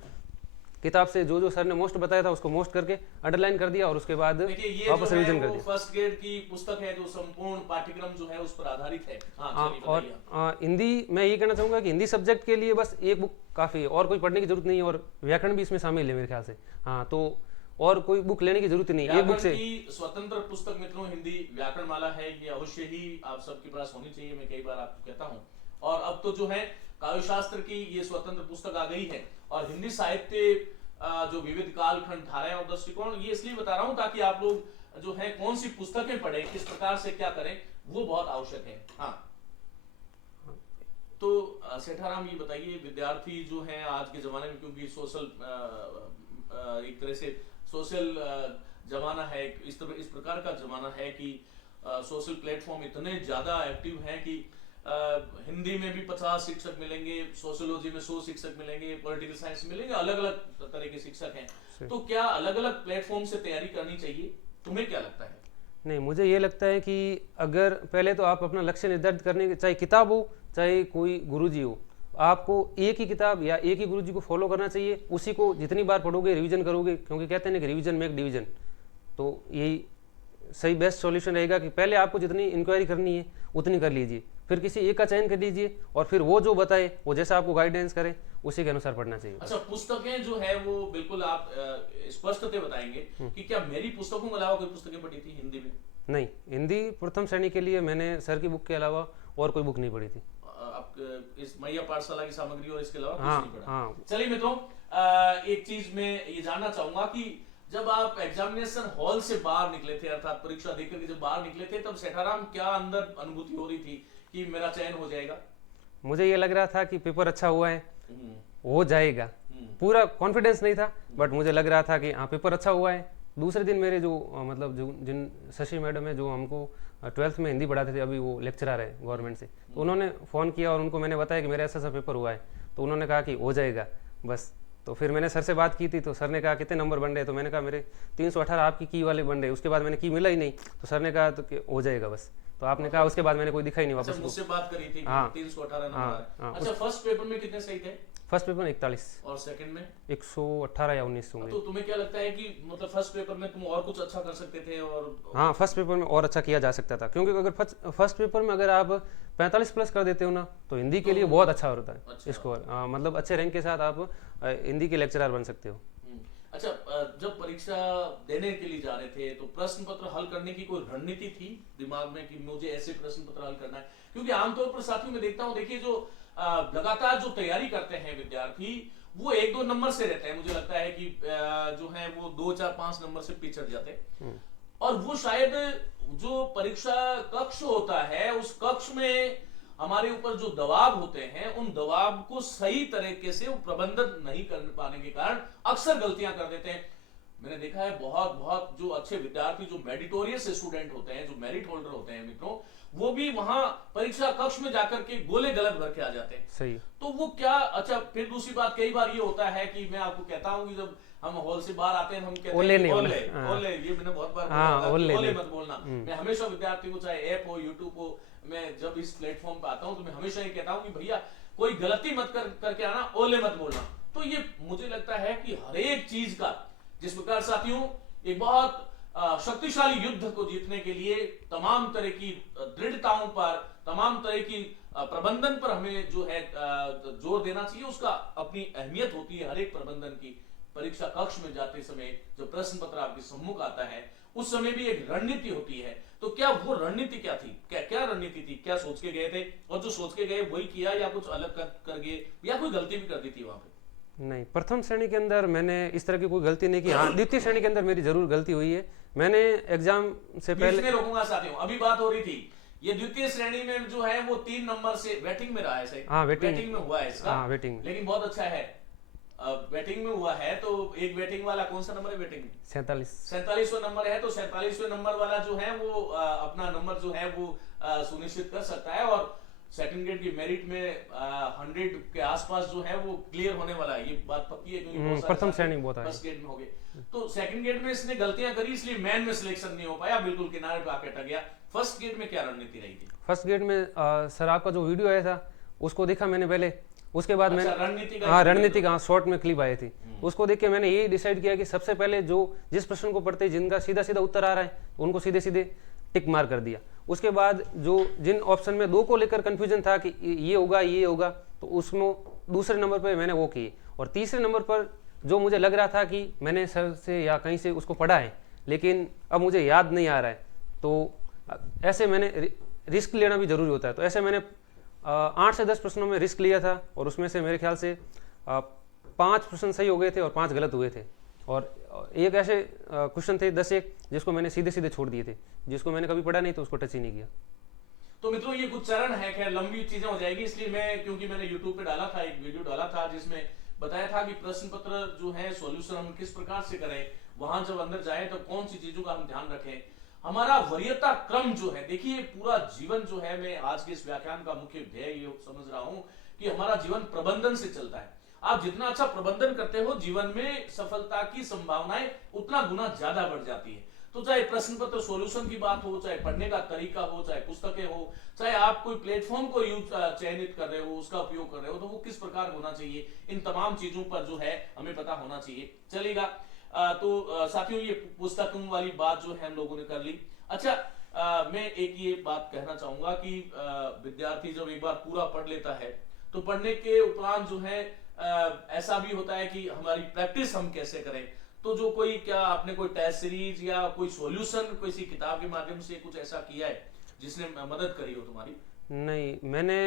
किताब से जो जो सर ने मोस्ट बताया था उसको मोस्ट करके अंडरलाइन कर दिया, और उसके बाद देखिए ये वापस जो है रिवीजन कर वो दिया। फर्स्ट ग्रेड की पुस्तक है जो संपूर्ण पाठ्यक्रम जो है उस पर आधारित है। हाँ, हाँ, चलिए और बताइए। हिंदी मैं ये कहना चाहूँगा कि हिंदी सब्जेक्ट के लिए बस एक बुक काफ़ी है, और कोई पढ़ने की जरूरत नहीं है, और व्याकरण भी इसमें शामिल है मेरे ख्याल से। हाँ, तो और कोई बुक लेने की जरूरत नहीं, एक बुक व्याकरण से। की स्वतंत्र पुस्तक मित्रों हिंदी व्याकरण माला है, ये अवश्य ही आप सबके पास होनी चाहिए, मैं कई बार आपको कहता हूँ। और अब तो जो है काव्य शास्त्र की ये स्वतंत्र पुस्तक आ गई है, और हिंदी साहित्य जो विविध कालखंड धाराएं और दृष्टिकोण, ये इसलिए बता रहा हूं ताकि आप लोग जो है कौन सी पुस्तकें पढ़ें, किस प्रकार से क्या करें, वो बहुत आवश्यक है। हाँ, तो सेठाराम ये बताइए, विद्यार्थी जो हैं आज के जमाने में, क्योंकि सोशल एक तरह से सोशल जमाना है, इस प्रकार का जमाना है कि सोशल प्लेटफॉर्म इतने ज्यादा एक्टिव हैं कि हिंदी में भी 50 शिक्षक मिलेंगे, सोशियोलॉजी में 100 शिक्षक मिलेंगे, पॉलिटिकल साइंस मिलेंगे, अलग अलग तरह के शिक्षक हैं। तो क्या अलग अलग प्लेटफॉर्म से तैयारी करनी चाहिए, तुम्हें क्या लगता है? नहीं, मुझे ये लगता है कि अगर पहले तो आप अपना लक्ष्य निर्धारित करने के, चाहे किताब हो चाहे कोई गुरुजी हो, आपको एक ही किताब या एक ही गुरुजी को फॉलो करना चाहिए। उसी को जितनी बार पढ़ोगे रिवीजन करोगे, क्योंकि कहते हैं ना कि रिवीजन मेक डिवीजन, तो यही सही बेस्ट सॉल्यूशन रहेगा कि पहले आपको जितनी इंक्वायरी करनी है उतनी कर लीजिए, फिर किसी एक का चयन कर लीजिए, और फिर वो जो बताए, वो जैसा आपको गाइडेंस करे उसी के अनुसार पढ़ना चाहिए। अच्छा, पुस्तकें जो है वो बिल्कुल आप स्पष्टते बताएंगे कि क्या मेरी पुस्तकों के अलावा कोई पुस्तकें पढ़ी थी हिंदी में? नहीं, हिंदी प्रथम श्रेणी के लिए मैंने सर की बुक के अलावा और कोई बुक नहीं पढ़ी थी। आप इस मैया पाठशाला की सामग्री और इसके अलावा कुछ हाँ, नहीं पढ़ा? हाँ। चलिए मित्रों, एक चीज मैं ये जानना चाहूंगा कि जब आप एग्जामिनेशन हॉल से बाहर निकले थे, अर्थात परीक्षा देकर के जब बाहर निकले थे, तब सेठाराम क्या अंदर अनुभूति हो रही थी कि मेरा चयन हो जाएगा? मुझे ये लग रहा था कि पेपर अच्छा हुआ है, हो जाएगा। पूरा कॉन्फिडेंस नहीं था, बट मुझे लग रहा था कि हाँ पेपर अच्छा हुआ है। दूसरे दिन मेरे जो मतलब जो जिन शशि मैडम है जो हमको 12th में हिंदी पढ़ाते थे, अभी वो लेक्चरर है गवर्नमेंट से, तो उन्होंने फ़ोन किया और उनको मैंने बताया कि मेरा ऐसा ऐसा पेपर हुआ है, तो उन्होंने कहा कि हो जाएगा बस। तो फिर मैंने सर से बात की थी, तो सर ने कहा कितने नंबर बन रहे, तो मैंने कहा मेरे 318 आपकी की वाले बन रहे। उसके बाद मैंने की मिला ही नहीं, तो सर ने कहा तो कि हो जाएगा बस। तो आपने कहा, उसके बाद मैंने कोई दिखा ही नहीं वापस। अच्छा, मुझसे बात करी थी कि हाँ, 318 नंबर हाँ, आए। हाँ, अच्छा, फर्स्ट पेपर में कितने सही थे? फर्स्ट पेपर 41 और सेकंड में 118 या 19 होंगे। तो तुम्हें क्या लगता है कि मतलब फर्स्ट पेपर में तुम और कुछ अच्छा कर सकते थे? और हाँ, फर्स्ट पेपर में और अच्छा किया जा सकता था, क्योंकि अगर फर्स्ट पेपर में अगर आप 45 प्लस कर देते हो ना, तो हिंदी के लिए बहुत अच्छा होता है। अच्छा। स्कोर मतलब अच्छे रैंक के साथ आप हिंदी के लेक्चरर बन सकते हो। अच्छा, जब परीक्षा देने के लिए जा रहे थे तो प्रश्न पत्र हल करने की कोई रणनीति थी दिमाग में कि मुझे ऐसे प्रश्न पत्र हल करना है? क्योंकि आमतौर पर साथियों में देखता हूँ, देखिए जो लगातार जो तैयारी करते हैं विद्यार्थी, वो 1-2 नंबर से रहते हैं। मुझे लगता है कि जो है वो 2, 4, 5 नंबर से पिछड़ जाते हैं, और वो शायद जो परीक्षा कक्ष होता है उस कक्ष में हमारे ऊपर जो दबाव होते हैं, उन दबाव को सही तरीके से वो प्रबंधन नहीं कर पाने के कारण अक्सर गलतियां कर देते हैं। मैंने देखा है बहुत बहुत जो अच्छे विद्यार्थी, जो मेरिटोरियस स्टूडेंट होते हैं, जो मेरिट होल्डर होते हैं मित्रों, वो भी वहां परीक्षा कक्ष में जाकर के गोले गलत भर के आ जाते हैं। सही। तो वो क्या, अच्छा फिर दूसरी बात, कई बार ये होता है कि मैं आपको कहता हूं कि जब हम हॉल से बाहर आते हैं हम कहते ओले हैं नहीं, ओले, हाँ। ओले, ये मैंने बहुत बार हाँ, बोला ओले कि ओले नहीं। मत बोलना। मैं हमेशा विद्यार्थी को, चाहे ऐप हो, यूट्यूब हो, मैं जब इस प्लेटफॉर्म पे आता हूं तो मैं हमेशा ये कहता हूं कि भैया कोई गलती मत करके आना, ओले मत बोलना। तो ये मुझे लगता है कि हर एक चीज का, जिस प्रकार साथियों एक बहुत शक्तिशाली युद्ध को जीतने के लिए तमाम तरह की दृढ़ताओं पर, तमाम तरह की प्रबंधन पर हमें जो है जोर देना चाहिए, उसका अपनी अहमियत होती है हर एक प्रबंधन की। परीक्षा कक्ष में जाते समय जब प्रश्न पत्र आपके सम्मुख आता है, उस समय भी एक रणनीति होती है। तो क्या वो रणनीति क्या थी, क्या रणनीति थी? क्या सोच के गए थे और जो सोच के गए वही किया, या कुछ अलग कर गए, या कोई गलती भी कर दी थी वहां पे? नहीं, प्रथम श्रेणी के अंदर मैंने इस तरह की कोई गलती नहीं की। हाँ, द्वितीय श्रेणी के अंदर मेरी जरूर गलती हुई है। मैंने एग्जाम से पहले, रोकूंगा साथियों, अभी बात हो रही थी ये द्वितीय श्रेणी में जो है वो 3 नंबर से वेटिंग में रहा है सही? हाँ, वेटिंग में हुआ है इसका। हाँ, वेटिंग, लेकिन बहुत अच्छा है, वेटिंग में हुआ है। तो एक वेटिंग वाला कौन सा नंबर है वेटिंग में? 47वां नंबर है। तो 47वें नंबर वाला जो है वो अपना नंबर जो है वो सुनिश्चित कर सकता है, और सेकंड ग्रेड की मेरिट में 100 के आसपास जो है वो क्लियर होने वाला है। ये बात पक्की है, क्योंकि प्रथम श्रेणी बहुत है, फर्स्ट ग्रेड में हो गए। तो सेकंड ग्रेड में इसने गलतियां करी, इसलिए मैन में सिलेक्शन नहीं हो पाया, बिल्कुल किनारे पे आके अटक गया। फर्स्ट ग्रेड में क्या रणनीति रही थी? फर्स्ट ग्रेड में सर आपका जो वीडियो आया था उसको देखा मैंने पहले, उसके बाद अच्छा, मैंने रणनीति का हाँ एक video रणनीति का शॉर्ट में क्लिप आए थी, उसको देख के मैंने यही डिसाइड किया कि सबसे पहले जिस प्रश्न को पढ़ते जिनका सीधा सीधा उत्तर आ रहा है उनको सीधे सीधे टिक मार कर दिया। उसके बाद जिन ऑप्शन में 2 को लेकर कंफ्यूजन था कि ये होगा, तो उसमें दूसरे नंबर पर मैंने वो किए। और तीसरे नंबर पर जो मुझे लग रहा था कि मैंने सर से या कहीं से उसको पढ़ा है लेकिन अब मुझे याद नहीं आ रहा है, तो ऐसे मैंने रिस्क लेना भी जरूरी होता है, तो ऐसे मैंने 8 से 10 प्रश्नों में रिस्क लिया था और उसमें से मेरे ख्याल से 5 प्रश्न सही हो गए थे और 5 गलत हुए थे। और एक ऐसे क्वेश्चन थे 10 एक जिसको मैंने सीधे सीधे छोड़ दिए थे, जिसको मैंने कभी पढ़ा नहीं तो उसको टच ही नहीं किया। तो मित्रों ये कुछ चरण है, खैर लंबी चीजें हो जाएगी, इसलिए क्योंकि मैंने YouTube पे डाला था, एक वीडियो डाला था जिसमें बताया था कि प्रश्न पत्र जो है सॉल्यूशन हम किस प्रकार से करें, वहां जब अंदर जाए तो कौन सी चीजों का हम ध्यान रखें। हमारा वरीयता क्रम जो है, देखिए पूरा जीवन जो है, मैं आज के इस व्याख्यान का मुख्य ध्येय ये समझ रहा हूं कि हमारा जीवन प्रबंधन से चलता है। आप जितना अच्छा प्रबंधन करते हो जीवन में सफलता की संभावनाएं उतना गुना ज्यादा बढ़ जाती है। तो चाहे प्रश्न पत्र सॉल्यूशन की बात हो, चाहे पढ़ने का तरीका हो, चाहे पुस्तकें हो, चाहे आप कोई प्लेटफॉर्म को चयनित कर रहे हो, उसका उपयोग कर रहे हो, तो वो किस प्रकार होना चाहिए, इन तमाम चीजों पर जो है हमें पता होना चाहिए। चलेगा। साथियों ये पुस्तकों वाली बात जो है हम लोगों ने कर ली। अच्छा, मैं एक ये बात कहना चाहूंगा कि विद्यार्थी जब एक बार पूरा पढ़ लेता है तो पढ़ने के उपरांत जो है ऐसा भी होता है कि हमारी प्रैक्टिस हम कैसे करें। तो जो क्या आपने कोई टेस्ट सीरीज या कोई सॉल्यूशन किसी किताब के माध्यम से कुछ ऐसा किया है जिसने मदद करी हो तुम्हारी? नहीं, मैंने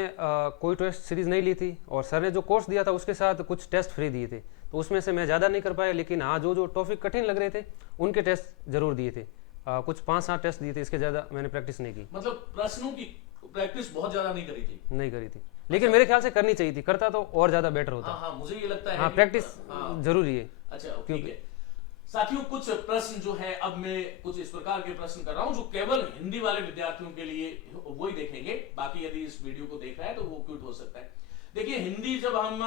कोई टेस्ट सीरीज नहीं ली थी और सर ने जो कोर्स दिया था उसके साथ कुछ टेस्ट फ्री दिए थे, तो उसमें से मैं ज़्यादा नहीं कर पाया, लेकिन हाँ जो टॉपिक कठिन लग रहे थे उनके टेस्ट जरूर दिए थे। कुछ 5-7 टेस्ट दिए थे, इसके ज़्यादा मैंने प्रैक्टिस नहीं की। मतलब प्रश्नों की प्रैक्टिस बहुत ज्यादा नहीं करी थी? नहीं करी थी, लेकिन मेरे ख्याल से करनी चाहिए थी, करता तो और ज़्यादा बेटर होता। हाँ, मुझे ये लगता है हाँ, प्रैक्टिस जरूरी है। अच्छा, ठीक है। साथियों कुछ प्रश्न जो है, अब मैं कुछ इस प्रकार के प्रश्न कर रहा हूं जो केवल हिंदी वाले विद्यार्थियों के लिए वही देखेंगे, बाकी यदि इस वीडियो को देख रहा है तो वो क्यूट हो सकता है। देखिए, हिंदी जब हम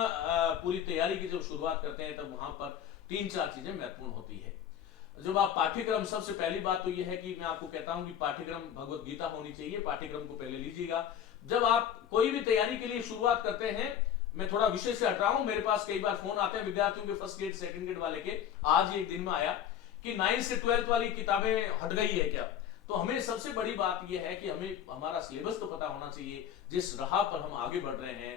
पूरी तैयारी की जब शुरुआत करते हैं तब वहां पर 3-4 चीजें महत्वपूर्ण होती है। जब आप पाठ्यक्रम, सबसे पहली बात तो यह है कि मैं आपको कहता हूं कि पाठ्यक्रम भगवत गीता होनी चाहिए, पाठ्यक्रम को पहले लीजिएगा। जब आप कोई भी तैयारी के लिए शुरुआत करते हैं, मैं थोड़ा विषय से हट रहा हूं, मेरे पास कई बार फोन आते हैं विद्यार्थियों के फर्स्ट ग्रेड सेकंड ग्रेड वाले के, आज एक दिन में आया कि 9 से 12th वाली किताबें हट गई है क्या। तो हमें सबसे बड़ी बात यह है कि हमें हमारा सिलेबस तो पता होना चाहिए, जिस राह पर हम आगे बढ़ रहे हैं,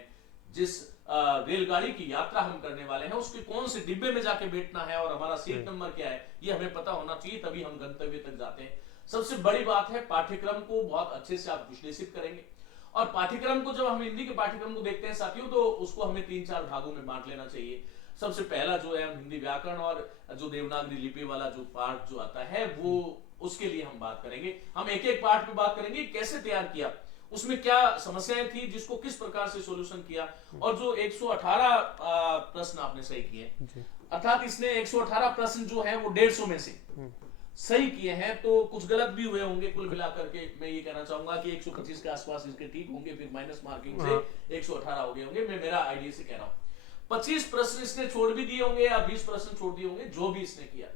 जिस रेलगाड़ी की यात्रा हम करने वाले हैं उसके कौन से डिब्बे में जाके बैठना है और हमारा सीट नंबर क्या है, ये हमें पता होना चाहिए, तभी हम गंतव्य तक जाते हैं। सबसे बड़ी बात है पाठ्यक्रम को बहुत अच्छे से आप विश्लेषित करेंगे। और पाठ्यक्रम को, जब हम हिंदी के पाठ्यक्रम को देखते हैं साथियों, तो उसको हमें 3-4 भागों में बांट लेना चाहिए। सबसे पहला जो है हम हिंदी व्याकरण और जो देवनागरी लिपि वाला जो पार्ट जो आता है वो, उसके लिए हम बात करेंगे। हम एक एक पार्ट पे बात करेंगे, कैसे तैयार किया, उसमें क्या समस्याएं थी, जिसको किस प्रकार से सॉल्यूशन किया, और जो 118 प्रश्न आपने सही किए, अर्थात इसने 118 प्रश्न जो है वो 150 में से सही किए हैं, तो कुछ गलत भी हुए होंगे। कुल मिलाकर के मैं ये कहना चाहूंगा कि 125 के आसपास इसके ठीक होंगे, फिर माइनस मार्किंग से 118 हो गए होंगे। मैं मेरा आइडिया से कह रहा हूं 25 प्रश्न इसने छोड़ भी दिए होंगे या 20 प्रश्न छोड़ दिए होंगे, जो भी इसने किया।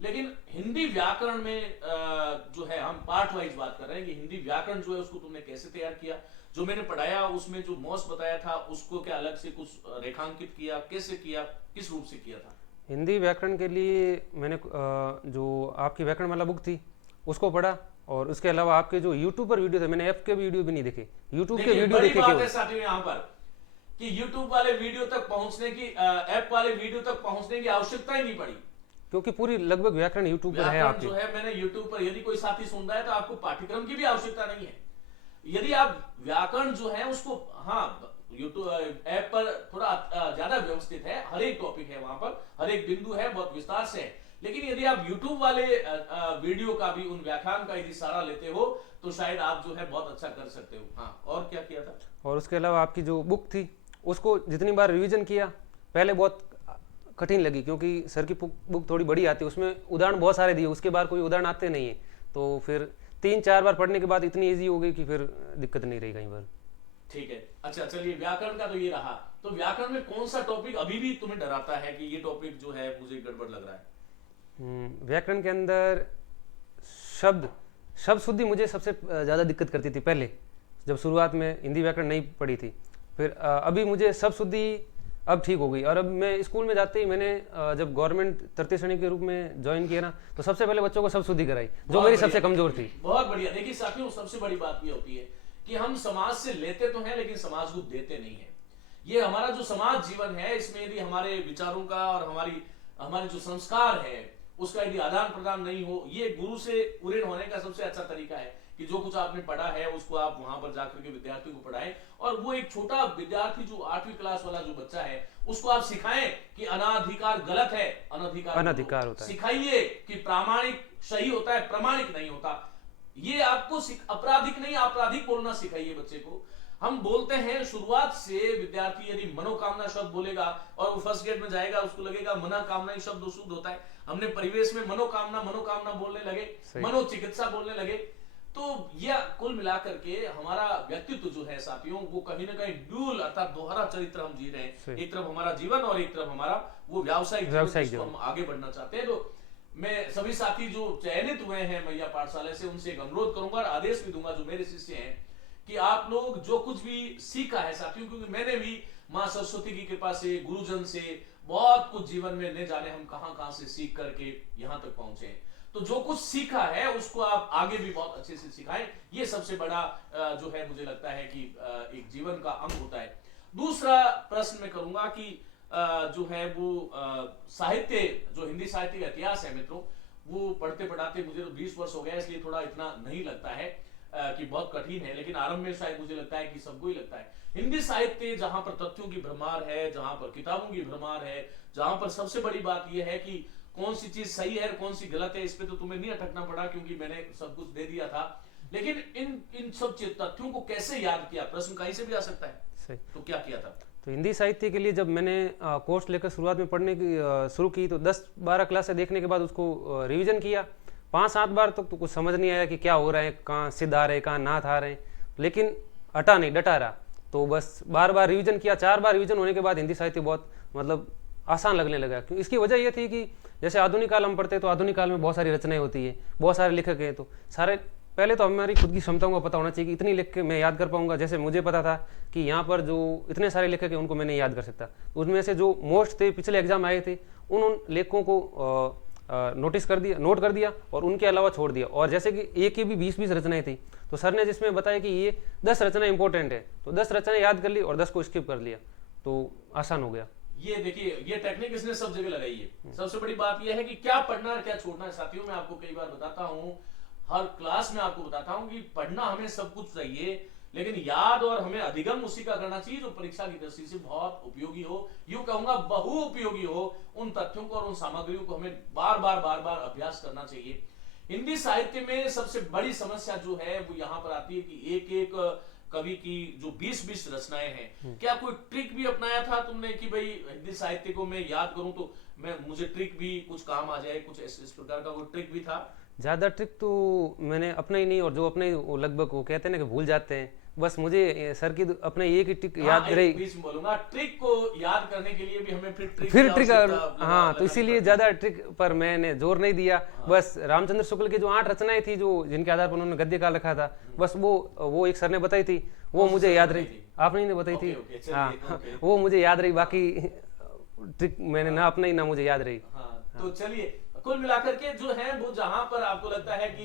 लेकिन हिंदी व्याकरण में जो है, हम पार्ट वाइज बात कर रहे हैं कि हिंदी व्याकरण जो है उसको तुमने कैसे तैयार किया, जो मैंने पढ़ाया उसमें जो मोस्ट बताया था उसको क्या अलग से कुछ रेखांकित किया, कैसे किया, किस रूप से किया था? हिंदी व्याकरण के लिए मैंने जो आपकी व्याकरण वाला बुक थी उसको पढ़ा, और उसके अलावा आपके जो यूट्यूब पर वीडियो थे, मैंने ऐप के वीडियो भी नहीं देखे, यूट्यूब के वीडियो देखे केवल। साथियों यहाँ पर कि यूट्यूब वाले वीडियो तक पहुंचने की, ऐप वाले वीडियो तक पहुंचने की आवश्यकता ही नहीं पड़ी, क्योंकि पूरी लगभग व्याकरण यूट्यूब पर है आपके। जो है मैंने यूट्यूब पर, यदि कोई साथी सुन रहा है तो आपको पाठ्यक्रम की भी आवश्यकता नहीं है। यदि आप व्याकरण जो है उसको, हाँ यूट्यूब ऐप पर थोड़ा ज्यादा व्यवस्थित है, हर एक टॉपिक है वहां पर, हर एक बिंदु है, बहुत विस्तार से है। लेकिन यदि आप यूट्यूब वाले वीडियो का भी, उन व्याख्यान का यदि सहारा लेते हो तो शायद आप जो है बहुत अच्छा कर सकते हो। हाँ, और क्या किया था? और उसके अलावा आपकी जो बुक थी उसको जितनी बार रिवीजन किया, पहले बहुत कठिन लगी क्योंकि सर की बुक थोड़ी बड़ी आती है, उसमें उदाहरण बहुत सारे दिए, उसके बाद कोई उदाहरण आते नहीं है, तो फिर 3-4 बार पढ़ने के बाद इतनी ईजी हो गई कि फिर दिक्कत नहीं रही कहीं पर। ठीक है। अच्छा, चलिए व्याकरण का तो ये रहा। तो व्याकरण में कौन सा टॉपिक अभी भी तुम्हें डराता है कि ये टॉपिक जो है मुझे गड़बड़ लग रहा है? व्याकरण के अंदर शब्द शुद्धि मुझे सबसे ज़्यादा दिक्कत करती थी पहले, जब शुरुआत में हिंदी व्याकरण नहीं पढ़ी थी। फिर अभी मुझे सब शुद्धि अब ठीक हो गई। और अब मैं स्कूल में जाते ही मैंने जब गवर्नमेंट तृतीय श्रेणी के रूप में ज्वाइन किया ना, तो सबसे पहले बच्चों को सब शुद्धि कराई जो बहुत मेरी बढ़िया, सबसे कमजोर थी। बहुत बढ़िया। देखिए साथियों, सबसे बड़ी बात ये होती है कि हम समाज से लेते तो हैं लेकिन समाज को देते नहीं है। ये हमारा जो समाज जीवन है, इसमें यदि हमारे विचारों का और हमारी हमारे जो संस्कार है उसका यदि आदान प्रदान नहीं हो, ये गुरु से उऋण होने का सबसे अच्छा तरीका है कि जो कुछ आपने पढ़ा है उसको आप वहां पर जाकर के विद्यार्थियों को पढ़ाएं। और वो एक छोटा विद्यार्थी जो 8वीं क्लास वाला जो बच्चा है उसको आप सिखाएं कि अनाधिकार गलत है, अनधिकार होता है। सिखाइए कि प्रामाणिक सही होता है, प्रामाणिक नहीं होता। ये आपको आपराधिक नहीं आपराधिक बोलना सिखाइए बच्चे को। हम बोलते हैं शुरुआत से विद्यार्थी यदि मनोकामना शब्द बोलेगा और वो फर्स्ट ग्रेड में जाएगा, उसको लगेगा मनोकामना ही शब्द शुद्ध होता है। हमने परिवेश में मनोकामना मनोकामना बोलने लगे, मनोचिकित्सा बोलने लगे। तो यह कुल मिलाकर के हमारा व्यक्तित्व जो है साथियों, वो कहीं ना कहीं ड्यूल अर्थात दोहरा चरित्र हम जी रहे हैं। एक तरफ हमारा जीवन और एक तरफ हमारा वो व्यावसायिक जीवन हम आगे बढ़ना चाहते हैं। तो मैं सभी साथी जो चयनित हुए हैं मैया पाठशाला से, उनसे एक अनुरोध करूंगा और आदेश भी दूंगा जो मेरे शिष्य हैं कि आप लोग जो कुछ भी सीखा है साथियों, क्योंकि मैंने भी मां सरस्वती की कृपा से, गुरुजन से बहुत कुछ जीवन में न जाने हम कहां से सीख करके यहां तक पहुंचे हैं। तो जो कुछ सीखा है उसको आप आगे भी बहुत अच्छे से सिखाएं। ये सबसे बड़ा जो है मुझे लगता है कि एक जीवन का अंग होता है। दूसरा प्रश्न मैं करूंगा कि जो है वो साहित्य, जो हिंदी साहित्य का इतिहास है मित्रों, वो पढ़ते पढ़ाते मुझे तो 20 वर्ष हो गया, इसलिए थोड़ा इतना नहीं लगता है कि बहुत कठिन है, लेकिन आरंभ में शायद मुझे लगता है कि सबको ही लगता है। हिंदी साहित्य जहां पर तथ्यों की भरमार है, जहां पर किताबों की भरमार है, जहां पर सबसे बड़ी बात यह है कि कौन सी चीज सही है कौन सी गलत है, इस पे तो तुम्हें नहीं अटकना पड़ा क्योंकि मैंने सब कुछ दे दिया था। लेकिन इन सब तथ्यों को कैसे याद किया, प्रश्न कहीं से भी आ सकता है। सही। तो क्या किया था? तो हिंदी साहित्य के लिए जब मैंने कोर्स लेकर शुरुआत में पढ़ने की शुरू की, तो 10-12 क्लासें देखने के बाद उसको रिवीजन किया 5-7 बार तक। तो कुछ समझ नहीं आया कि क्या हो रहा है, कहाँ सिद्ध आ रहे कहाँ नाथ आ रहे हैं, लेकिन हटा नहीं, डटा रहा। तो बस बार बार रिवीजन किया। 4 बार रिवीजन होने के बाद हिंदी साहित्य बहुत मतलब आसान लगने लगा। क्योंकि इसकी वजह यह थी कि जैसे आधुनिक काल हम पढ़ते तो आधुनिक काल में बहुत सारी रचनाएं होती है, बहुत सारे लेखक हैं, तो सारे पहले तो हमारी खुद की क्षमताओं का पता होना चाहिए कि इतनी लिख के मैं याद कर पाऊंगा। जैसे मुझे पता था कि यहाँ पर जो इतने सारे लेखक हैं उनको मैं नहीं याद कर सकता, उनमें से जो मोस्ट थे पिछले एग्जाम आए थे उन लेखकों को नोटिस कर दिया, नोट कर दिया और उनके अलावा छोड़ दिया। और जैसे कि एक की भी 20-20 रचनाएं थी, तो सर ने जिसमें बताया कि ये 10 रचनाएं इंपॉर्टेंट है, तो 10 रचनाएं याद कर ली और 10 को स्किप कर लिया, तो आसान हो गया। ये देखिए, ये टेक्निक इसने सब जगह लगाई है। सबसे बड़ी बात यह है कि क्या पढ़ना है क्या छोड़ना है। साथियों मैं आपको कई बार बताता हूं, हर क्लास में आपको बताता हूं कि पढ़ना हमें सब कुछ चाहिए, लेकिन याद और हमें अधिगम उसी का करना चाहिए जो परीक्षा की दृष्टि से बहुत उपयोगी हो, यूं कहूंगा बहु उपयोगी हो। उन तथ्यों को और उन सामग्रियों को हमें बार बार अभ्यास करना चाहिए। हिंदी साहित्य में सबसे बड़ी समस्या जो है वो यहाँ पर आती है कि एक एक कवि की जो 20-20 रचनाएं हैं, क्या कोई ट्रिक भी अपनाया था तुमने कि भाई हिंदी साहित्य को मैं याद करूं तो मुझे ट्रिक भी कुछ काम आ जाए, कुछ इस प्रकार का कोई ट्रिक भी था? ज़्यादा ट्रिक तो मैंने अपना ही नहीं, और जो अपने लगभग वो कहते हैं ना कि भूल जाते हैं, बस मुझे सर की अपने एक ही ट्रिक याद रही। बीच में बोलूंगा, ट्रिक को याद करने के लिए भी हमें फिर ट्रिक हाँ, तो इसीलिए ज़्यादा ट्रिक पर मैंने जोर नहीं दिया। बस रामचंद्र शुक्ल की जो 8 रचनाएं थी जो जिनके आधार पर उन्होंने गद्य काल रखा था, बस वो एक सर ने बताई थी, वो मुझे याद रही। आपने नहीं बताई थी? हाँ, वो मुझे याद रही, बाकी ट्रिक मैंने ना अपना ही ना मुझे याद रही। तो चलिए, कुल मिलाकर के जो है वो जहां पर आपको लगता है कि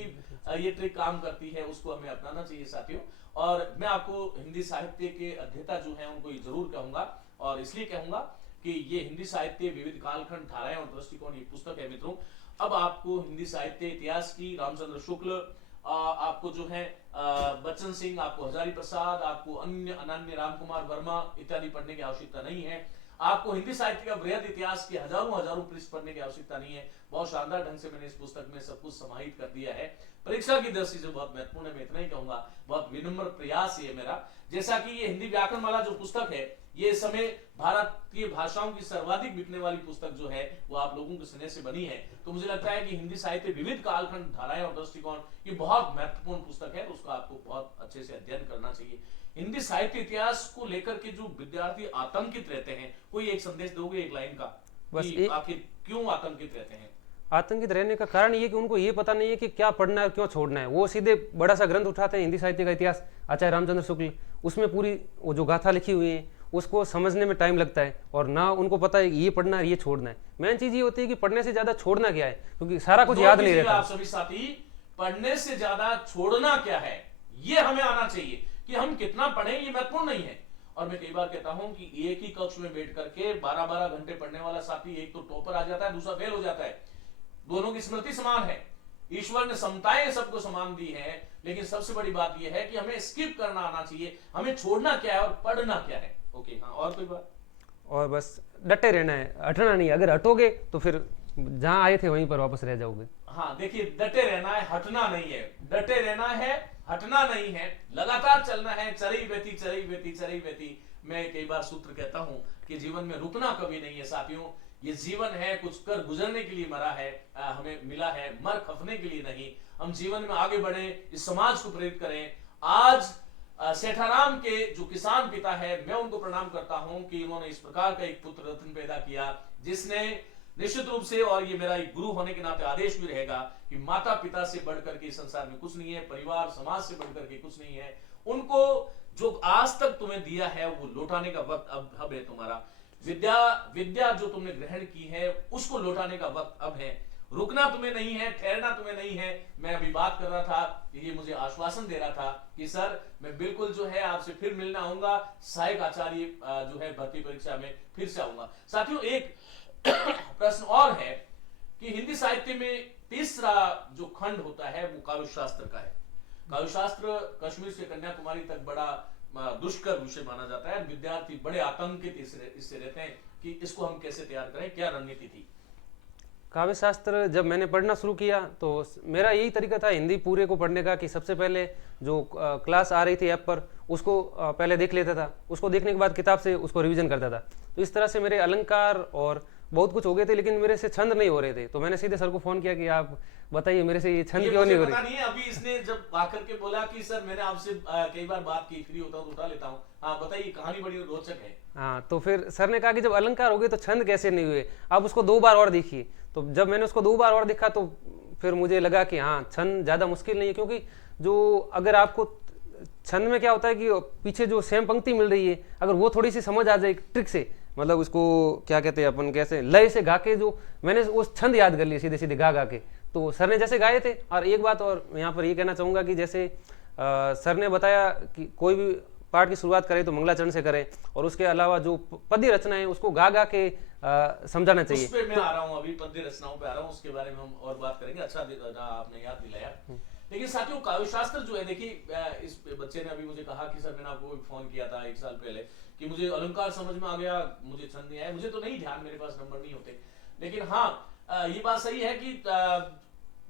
ये ट्रिक काम करती है उसको हमें अपनाना चाहिए साथियों। और मैं आपको हिंदी साहित्य के अध्येता जो है उनको जरूर कहूंगा, और इसलिए कहूंगा कि ये हिंदी साहित्य विविध कालखंड धाराएं और दृष्टिकोण ये पुस्तक है मित्रों। अब आपको हिंदी साहित्य इतिहास की रामचंद्र शुक्ल, आपको जो है बच्चन सिंह, आपको हजारी प्रसाद, आपको अन्य अनन्य रामकुमार वर्मा इत्यादि पढ़ने की आवश्यकता नहीं है। आपको हिंदी साहित्य का बृहद इतिहास के हजारों पृष्ठ पढ़ने की आवश्यकता नहीं है। बहुत शानदार ढंग से मैंने इस पुस्तक में सब कुछ समाहित कर दिया है। परीक्षा की दृष्टि से बहुत महत्वपूर्ण है, मैं इतना ही कहूंगा, बहुत विनम्र प्रयास है मेरा। जैसा कि ये हिंदी व्याकरण वाला जो पुस्तक है, ये इस समय भारतीय भाषाओं की सर्वाधिक बिकने वाली पुस्तक जो है वो आप लोगों के स्नेह से बनी है। तो मुझे लगता है कि हिंदी साहित्य विविध कालखंड धाराएं और दृष्टिकोण ये बहुत महत्वपूर्ण पुस्तक है, उसका आपको बहुत अच्छे से अध्ययन करना चाहिए। हिंदी साहित्य इतिहास को लेकर के जो विद्यार्थी आतंकित रहते हैं, कोई एक संदेश दोगे एक लाइन का, बस आखिर क्यों आतंकित रहते हैं? आतंकित रहने का कारण ये कि उनको ये पता नहीं है कि क्या पढ़ना है और क्यों छोड़ना है। वो सीधे बड़ा सा ग्रंथ उठाते हैं, हिंदी साहित्य का इतिहास, आचार्य रामचंद्र शुक्ल, उसमें पूरी वो जो गाथा लिखी हुई है उसको समझने में टाइम लगता है, और ना उनको पता है ये पढ़ना है ये छोड़ना है। मेन चीज़ ये होती है कि पढ़ने से ज़्यादा छोड़ना क्या है, क्योंकि सारा कुछ याद नहीं रहता। आप सभी साथी, पढ़ने से ज्यादा छोड़ना क्या है ये हमें आना चाहिए। कि हम कितना पढ़ें ये महत्वपूर्ण नहीं है। और मैं कई बार कहता हूं कि एक ही कक्ष में बैठ करके 12-12 घंटे पढ़ने वाला साथी एक तो टॉपर आ जाता है, दूसरा फेल हो जाता है। दोनों की स्मृति समान है, ईश्वर ने समताएं सबको समान दी है, लेकिन सबसे बड़ी बात यह है कि हमें स्किप करना आना चाहिए, हमें छोड़ना क्या है और पढ़ना क्या है। ओके, हाँ, और कोई बात? और बस डटे रहना है, हटना नहीं। अगर हटोगे तो फिर जहां आए थे वहीं पर वापस रह जाओगे। हाँ, देखिए, डटे रहना है, हटना नहीं है। डटे रहना है, हटना नहीं है, लगातार चलना है, चरई बेती चरई बेती चरई बेती। मैं कई बार सूत्र कहता हूं कि जीवन में रुकना कभी नहीं है साथियों। ये जीवन है, कुछ कर गुजरने के लिए मरा है, हमें मिला है, मर खपने के लिए नहीं। हम जीवन में आगे बढ़े, इस समाज को प्रेरित करें। आज सेठाराम के जो किसान पिता है, मैं उनको प्रणाम करता हूं कि उन्होंने इस प्रकार का एक पुत्र रत्न पैदा किया, जिसने निश्चित रूप से, और ये मेरा एक गुरु होने के नाते आदेश भी रहेगा, कि माता पिता से बढ़कर के इस संसार में कुछ नहीं है, परिवार समाज से बढ़कर के कुछ नहीं है। उनको जो आज तक तुम्हें दिया है वो लौटाने का वक्त अब है तुम्हारा। विद्या जो तुमने ग्रहण की है उसको लौटाने का वक्त अब है। रुकना तुम्हें नहीं है, ठहरना तुम्हें नहीं है। मैं अभी बात कर रहा था, ये मुझे आश्वासन दे रहा था कि सर मैं बिल्कुल जो है आपसे फिर मिलना आऊंगा, सहायक आचार्य जो है भर्ती परीक्षा में फिर से आऊंगा। साथियों, एक प्रश्न और है कि हिंदी साहित्य में तीसरा जो खंड होता है वो काव्य शास्त्र का है। काव्य शास्त्र कश्मीर से कन्याकुमारी तक बड़ा दुष्कर विषय माना जाता है। विद्यार्थी बड़े आतंकित इससे रहते हैं कि इसको हम कैसे तैयार करें, क्या रणनीति थी? काव्य शास्त्र जब मैंने पढ़ना शुरू किया तो मेरा यही तरीका था हिंदी पूरे को पढ़ने का, कि सबसे पहले जो क्लास आ रही थी ऐप पर उसको पहले देख लेता था, उसको देखने के बाद किताब से उसको रिवीजन करता था। तो इस तरह से मेरे अलंकार और बहुत कुछ हो गए थे, लेकिन मेरे से छंद नहीं हो रहे थे। तो मैंने सीधे सर को फोन किया कि आप बताइए मेरे से ये छंद क्यों नहीं हो रही। नहीं है, अभी इसने जब आकर के बोला कि सर मैंने आपसे कई बार बात की, फ्री होता हूँ तो उठा लेता हूँ। हाँ बताइए, कहानी बड़ी रोचक है। हाँ, तो फिर सर ने कहा कि जब अलंकार हो गए तो छंद कैसे नहीं हुए, आप उसको 2 बार और देखिए। तो जब मैंने उसको 2 बार और देखा तो फिर मुझे लगा कि हाँ, छंद ज़्यादा मुश्किल नहीं है, क्योंकि जो अगर आपको छंद में क्या होता है कि पीछे जो सेम पंक्ति मिल रही है, अगर वो थोड़ी सी समझ आ जाए ट्रिक से, मतलब उसको क्या कहते हैं अपन, कैसे लय से गा के, जो मैंने वो छंद याद कर लिए सीधे सीधे गा गा के। तो सर ने जैसे गाए थे। और एक बात और यहाँ पर ये कहना चाहूँगा कि जैसे सर ने बताया कि कोई भी पाठ की शुरुआत करें तो मंगलाचरण से करें, और उसके अलावा जो पद्य रचना है उसको गा गा के समझाना चाहिए। उस पे मैं आ रहा हूँ, अभी पद्य रचनाओं पे आ रहा हूँ, उसके बारे में हम और बात करेंगे। अच्छा आपने याद दिलाया। लेकिन साथियों, काव्य शास्त्र जो है, देखिए इस बच्चे ने अभी मुझे कहा कि सर मैंने आपको फोन किया था 1 साल पहले कि मुझे अलंकार समझ में आ गया, मुझे छंद नहीं आया। मुझे तो नहीं ध्यान, मेरे पास नंबर नहीं होते। लेकिन हाँ, ये बात सही है कि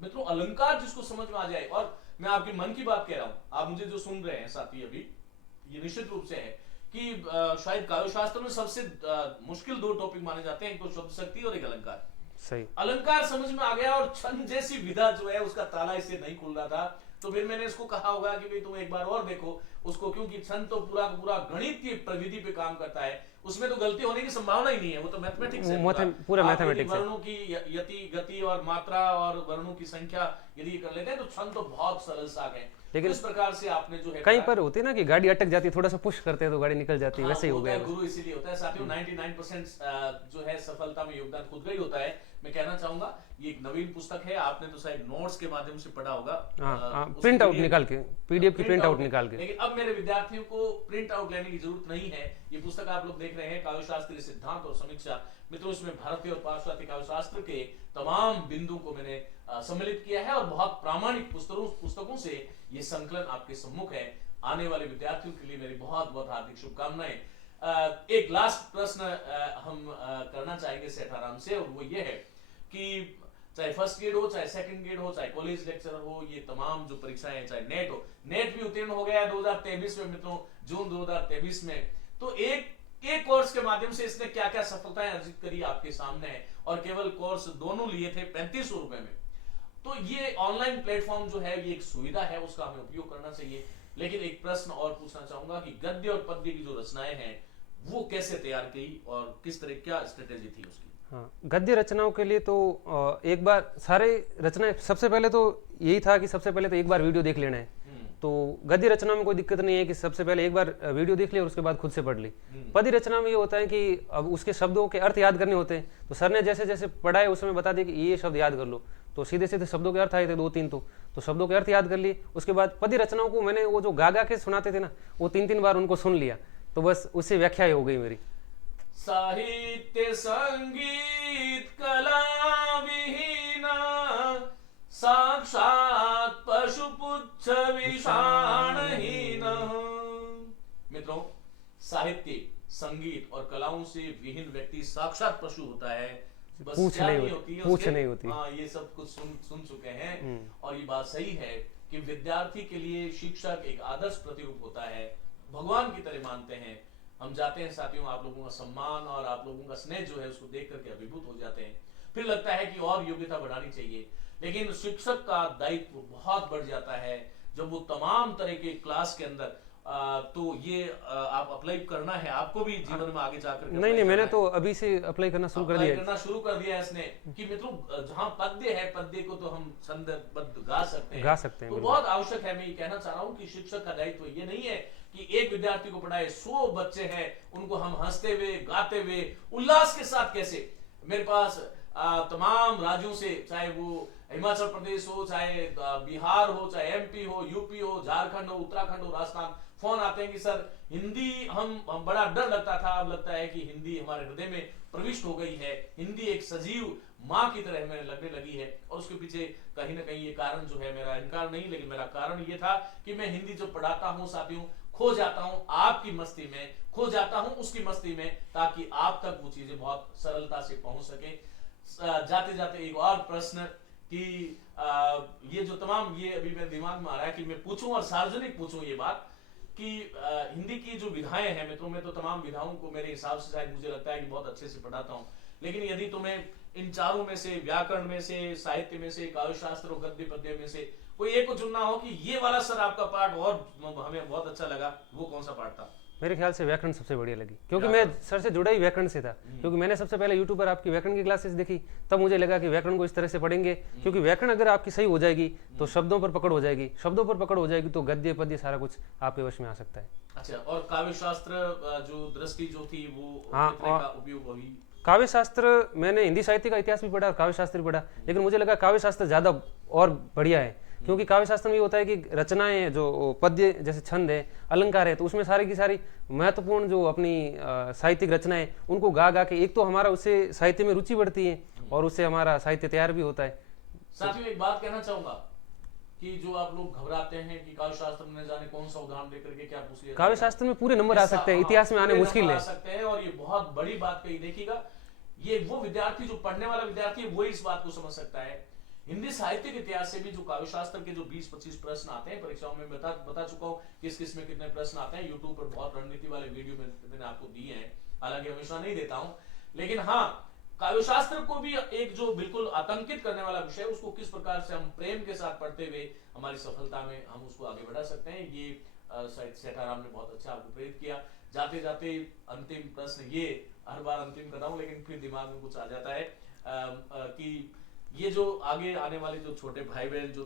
मित्रों, अलंकार जिसको समझ में आ जाए, और मैं आपके मन की बात कह रहा हूँ, आप मुझे जो सुन रहे हैं साथी अभी, ये निश्चित रूप से है कि शायद काव्य शास्त्र में सबसे मुश्किल 2 टॉपिक माने जाते हैं, एक तो शब्द शक्ति और एक अलंकार। सही। अलंकार समझ में आ गया और छंद जैसी विधा जो है उसका ताला इससे नहीं खुल रहा था, तो फिर मैंने इसको कहा होगा कि भाई तुम एक बार और देखो उसको, क्योंकि छंद तो पूरा पूरा गणित की प्रविधि पे काम करता है, उसमें तो गलती होने की संभावना ही नहीं है। वो तो मैथमेटिक्स है, पूरा मैथमेटिक्स है। वर्णों की यति गति और मात्रा और वर्णों की संख्या यदि कर लेते हैं तो छंद तो बहुत सरल सा है। लेकिन इस प्रकार से आपने जो है, कहीं पर होती है ना कि गाड़ी अटक जाती है, थोड़ा सा पुश करते हैं तो गाड़ी निकल जाती है, वैसे ही हो गया। गुरु इसीलिए होता है साथियों। 99% जो है सफलता में योगदान खुद का ही होता है। मैं कहना चाहूंगा ये एक नवीन पुस्तक है, आपने तो शायद नोट्स के माध्यम से पढ़ा होगा, प्रिंट आउट निकाल के, पीडीएफ की प्रिंट आउट निकाल के। लेकिन अब मेरे विद्यार्थियों को प्रिंट आउट लेने की जरूरत नहीं है। ये पुस्तक आप लोग देख रहे हैं, काव्य शास्त्रीय सिद्धांत और समीक्षा। मित्रों, इसमें भारतीय और पाश्चात्य काव्य शास्त्र के तमाम बिंदु को मैंने सम्मिलित किया है, और बहुत प्रामाणिक पुस्तकों से ये संकलन आपके सम्मुख है। आने वाले विद्यार्थियों के लिए मेरी बहुत बहुत हार्दिक शुभकामनाएं। एक लास्ट प्रश्न हम करना चाहेंगे सेठाराम से, और वो ये है कि चाहे फर्स्ट ग्रेड हो, चाहे सेकंड ग्रेड हो, चाहे कॉलेज लेक्चरर हो, ये तमाम जो परीक्षाएं हैं, चाहे नेट हो, नेट भी उत्तीर्ण हो गया 2023 में मित्रों, जून 2023 में। तो एक कोर्स के माध्यम से इसने क्या क्या सफलताएं अर्जित करी आपके सामने है, और केवल कोर्स दोनों लिए थे 3500 रुपए में। तो ये ऑनलाइन प्लेटफॉर्म जो है, ये एक सुविधा है, उसका हमें उपयोग करना चाहिए। लेकिन एक प्रश्न और पूछना चाहूंगा कि गद्य और पद्य की जो रचनाएं हैं वो कैसे तैयार की, और किस तरह क्या स्ट्रेटेजी थी उसकी? हाँ, गद्य रचनाओं के लिए तो एक बार सारे रचनाएं, सबसे पहले तो यही था कि सबसे पहले तो एक बार वीडियो देख लेना है। तो गद्य रचना में कोई दिक्कत नहीं है कि सबसे पहले एक बार वीडियो देख ली और उसके बाद खुद से पढ़ ली। पद्य रचना में ये होता है कि अब उसके शब्दों के अर्थ याद करने होते हैं, तो सर ने जैसे जैसे पढ़ाए उसमें बता दिया कि ये शब्द याद कर लो, तो सीधे सीधे शब्दों के अर्थ आए थे 2-3, तो शब्दों के अर्थ याद कर लिए। उसके बाद पद्य रचनाओं को मैंने वो जो गा गा के सुनाते थे ना, वो 3-3 बार उनको सुन लिया, तो बस उससे व्याख्या हो गई मेरी। साहित्य संगीत कला विहीना साक्षात पशुपुच्छ विषाणहीन। मित्रों, साहित्य संगीत और कलाओं से विहीन व्यक्ति साक्षात पशु होता है, बस पूछ क्या नहीं नहीं होती, होती है पूछ उसके? नहीं होती। हाँ, ये सब कुछ सुन चुके हैं। और ये बात सही है कि विद्यार्थी के लिए शिक्षक एक आदर्श प्रतिरूप होता है, भगवान की तरह मानते हैं। हम जाते हैं साथियों, आप लोगों का सम्मान और आप लोगों का स्नेह जो है उसको देख करके अभिभूत हो जाते हैं। फिर लगता है कि और योग्यता बढ़ानी चाहिए, लेकिन शिक्षक का दायित्व बहुत बढ़ जाता है जब वो तमाम तरह के क्लास के अंदर तो ये आप अप्लाई करना है, आपको भी जीवन में आगे जाकर के नहीं, मैंने तो अभी से अप्लाई करना शुरू कर दिया है इसने कि मित्रों, जहां पद्य है, पद्य को तो हम छंदबद्ध गा सकते हैं, तो बहुत आवश्यक है। मैं ये कहना चाह रहा हूँ कि शिक्षक का दायित्व ये नहीं है कि एक विद्यार्थी को पढ़ाए, 100 बच्चे हैं, उनको हम हंसते हुए गाते हुए उल्लास के साथ कैसे। मेरे पास तमाम राज्यों से, चाहे वो हिमाचल प्रदेश हो, चाहे बिहार हो, चाहे एमपी हो, यूपी हो, झारखंड हो, उत्तराखंड हो, राजस्थान, फोन आते हैं कि सर हिंदी हम बड़ा डर लगता था, अब लगता है कि हिंदी हमारे हृदय में प्रविष्ट हो गई है, हिंदी एक सजीव माँ की तरह हमें लगने लगी है। और उसके पीछे कहीं ना कहीं ये कारण जो है, मेरा इनकार नहीं, लेकिन मेरा कारण ये था कि मैं हिंदी जब पढ़ाता हूँ साथियों, खो जाता हूँ आपकी मस्ती में, खो जाता हूँ उसकी मस्ती में, ताकि आप तक वो चीजें बहुत सरलता से पहुंच सके। जाते जाते एक और प्रश्न कि ये जो तमाम, ये अभी मेरे दिमाग में आ रहा है कि मैं पूछूं और सार्वजनिक पूछूं ये बात कि हिंदी की जो विधाएं हैं मित्रों, मैं तो तमाम विधाओं को मेरे हिसाब से शायद मुझे लगता है कि बहुत अच्छे से पढ़ाता हूं, लेकिन यदि तुम्हें इन चारों में से, व्याकरण में से, साहित्य में से, काव्य शास्त्र और गद्य पद्य में से कोई एक को चुनना हो कि ये वाला सर आपका पाठ और हमें बहुत अच्छा लगा, वो कौन सा पाठ था? मेरे ख्याल से व्याकरण सबसे बढ़िया लगी, क्योंकि मैं सर से जुड़ा ही व्याकरण से था। क्योंकि मैंने सबसे पहले यूट्यूब पर आपकी व्याकरण की क्लासेस देखी, तब मुझे लगा कि व्याकरण को इस तरह से पढ़ेंगे, क्योंकि व्याकरण अगर आपकी सही हो जाएगी तो शब्दों पर पकड़ हो जाएगी, शब्दों पर पकड़ हो जाएगी तो गद्य पद्य सारा कुछ आपके वश में आ सकता है। अच्छा, और काव्य शास्त्र जो दृष्टि जो थी वो कितने का उपयोग हुई? काव्य शास्त्र मैंने हिंदी साहित्य का इतिहास भी पढ़ा और काव्य शास्त्र भी पढ़ा, लेकिन मुझे लगा काव्य शास्त्र ज़्यादा और बढ़िया है, क्योंकि काव्य शास्त्र में ये होता है कि रचनाएं, जो पद्य जैसे छंद है, अलंकार है, तो उसमें सारी की सारी महत्वपूर्ण जो अपनी साहित्यिक रचनाएं, उनको गा गा के एक तो हमारा उससे साहित्य में रुचि बढ़ती है और उससे हमारा साहित्य तैयार भी होता है। साथियों, एक बात कहना चाहूंगा कि जो आप लोग घबराते हैं कि काव्य शास्त्र में जाने कौन सा उदाहरण देकर के क्या पूछ लिया, काव्य शास्त्र में पूरे नंबर आ सकते हैं, इतिहास में आने मुश्किल है सकते हैं। और ये बहुत बड़ी बात कही, देखिएगा, ये वो विद्यार्थी जो पढ़ने वाला विद्यार्थी है, वही इस बात को समझ सकता है। हिंदी साहित्य के इतिहास से भी जो काव्य शास्त्र के जो 20-25 प्रश्न आते हैं, परीक्षाओं में बता चुका हूँ किस किस में कितने प्रश्न आते हैं। यूट्यूब पर बहुत रणनीति वाले वीडियो मैंने आपको दिए हैं, हालांकि हमेशा नहीं देता हूँ, लेकिन हाँ, काव्य शास्त्र को भी एक जो बिल्कुल आतंकित करने वाला विषय, उसको किस प्रकार से हम प्रेम के साथ पढ़ते हुए हमारी सफलता में हम उसको आगे बढ़ा सकते हैं, ये सेठाराम ने बहुत अच्छा आपको प्रेरित किया। जाते जाते अंतिम प्रश्न, ये हर बार अंतिम करता हूँ लेकिन फिर दिमाग में कुछ आ जाता है कि ये जो आगे आने वाले जो छोटे भाई बहन जो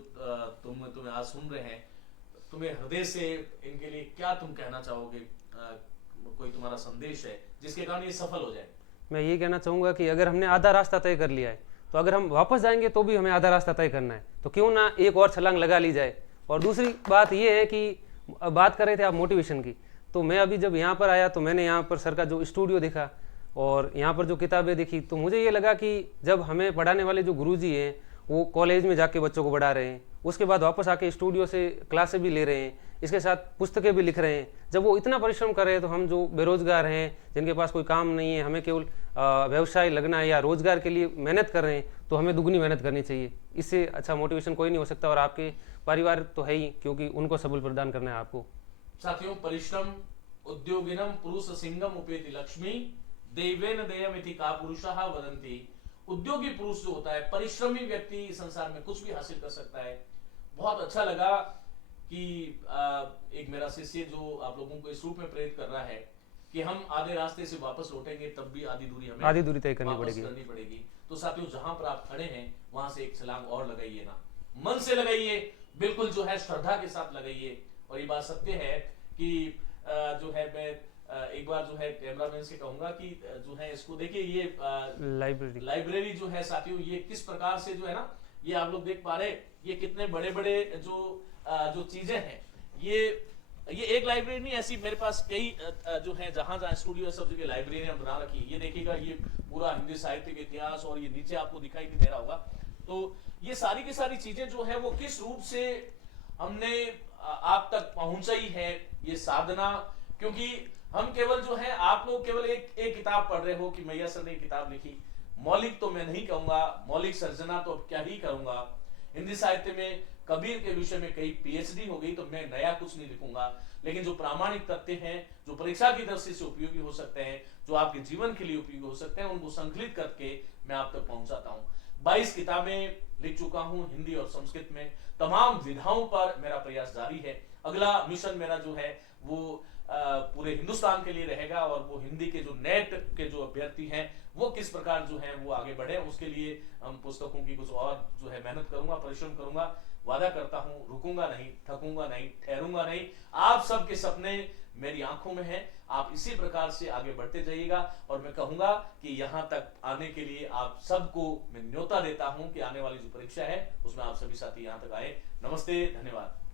तुम्हें आज सुन रहे हैं, तुम्हें हृदय से इनके लिए क्या तुम कहना चाहोगे? कोई तुम्हारा संदेश है जिसके कारण ये सफल हो जाए? मैं ये कहना चाहूँगा कि अगर हमने आधा रास्ता तय कर लिया है, तो अगर हम वापस जाएंगे तो भी हमें आधा रास्ता तय करना है, तो क्यों ना एक और छलांग लगा ली जाए। और दूसरी बात ये है कि बात कर रहे थे आप मोटिवेशन की, तो मैं अभी जब यहाँ पर आया तो मैंने यहाँ पर सर का जो स्टूडियो देखा और यहाँ पर जो किताबें देखी, तो मुझे ये लगा कि जब हमें पढ़ाने वाले जो गुरुजी हैं वो कॉलेज में जाके बच्चों को पढ़ा रहे हैं, उसके बाद वापस आके स्टूडियो से क्लासें भी ले रहे हैं, इसके साथ पुस्तकें भी लिख रहे हैं, जब वो इतना परिश्रम कर रहे हैं, तो हम जो बेरोजगार हैं, जिनके पास कोई काम नहीं है, हमें केवल व्यवसाय लगना है या रोजगार के लिए मेहनत कर रहे हैं, तो हमें दुगनी मेहनत करनी चाहिए। इससे अच्छा मोटिवेशन कोई नहीं हो सकता। और आपके परिवार तो है ही, क्योंकि उनको सबल प्रदान करना है आपको। साथियों, परिश्रम उद्योगिनम पुरुष सिंगम उपेति लक्ष्मी देवेन देयमिति का पुरुषः वदन्ति। उद्योगी पुरुष जो होता है, परिश्रमी व्यक्ति इस संसार में कुछ भी हासिल कर सकता है। बहुत अच्छा लगा कि एक मेरा शिष्य जो आप लोगों को इस रूप में प्रेरित कर रहा है कि हम आधे रास्ते से वापस लौटेंगे तब भी आधी दूरी हमें आधी दूरी तय करनी वापस पड़ेगी। करनी पड़ेगी। तो साथियों, जहां पर आप खड़े हैं वहां से एक छलांग और लगाइए ना, मन से लगाइए, बिल्कुल जो है श्रद्धा के साथ लगाइए। और ये बात सत्य है कि जो है मैं एक बार जो है कैमरामैन से कहूंगा कि जो है इसको देखिए, ये लाइब्रेरी जो है साथियों, ये किस प्रकार से जो है ना, ये आप लोग देख पा रहे, ये कितने बड़े बड़े जो चीजें हैं, ये एक लाइब्रेरी नहीं, ऐसी मेरे पास कई जो है जहां जहां स्टूडियो सब जगह लाइब्रेरियां बना रखी। ये देखिएगा, ये पूरा हिंदी साहित्य के इतिहास, और ये नीचे आपको दिखाई भी दे रहा होगा। तो ये सारी की सारी चीजें जो है वो किस रूप से हमने आप तक पहुंचाई है, ये साधना। क्योंकि हम केवल जो है, आप लोग केवल एक किताब पढ़ रहे हो कि मैया सर ने किताब लिखी, मौलिक तो मैं नहीं कहूंगा, मौलिक सर्जना तो अब क्या ही करूंगा। हिंदी साहित्य में कबीर के विषय में कई पीएचडी हो गई, तो मैं नया कुछ नहीं लिखूंगा। लेकिन जो प्रामाणिक तथ्य हैं, जो परीक्षा की दृष्टि से उपयोगी हो सकते हैं, जो आपके जीवन के लिए उपयोगी हो सकते हैं, उनको संकलित करके मैं आप तक पहुंचाता हूं। 22 किताबें लिख चुका हूं हिंदी और संस्कृत में, तमाम विधाओं पर मेरा प्रयास जारी है। अगला मिशन मेरा जो है वो पूरे हिंदुस्तान के लिए रहेगा, और वो हिंदी के जो नेट के जो अभ्यर्थी हैं वो किस प्रकार जो है वो आगे बढ़े, उसके लिए हम पुस्तकों की कुछ और जो है मेहनत करूंगा, परिश्रम करूंगा। वादा करता हूं, रुकूंगा नहीं, थकूंगा नहीं, ठहरूंगा नहीं। आप सबके सपने मेरी आंखों में हैं, आप इसी प्रकार से आगे बढ़ते जाइएगा। और मैं कहूंगा कि यहां तक आने के लिए आप सबको मैं न्योता देता हूं कि आने वाली जो परीक्षा है उसमें आप सभी साथी यहां तक आए। नमस्ते, धन्यवाद।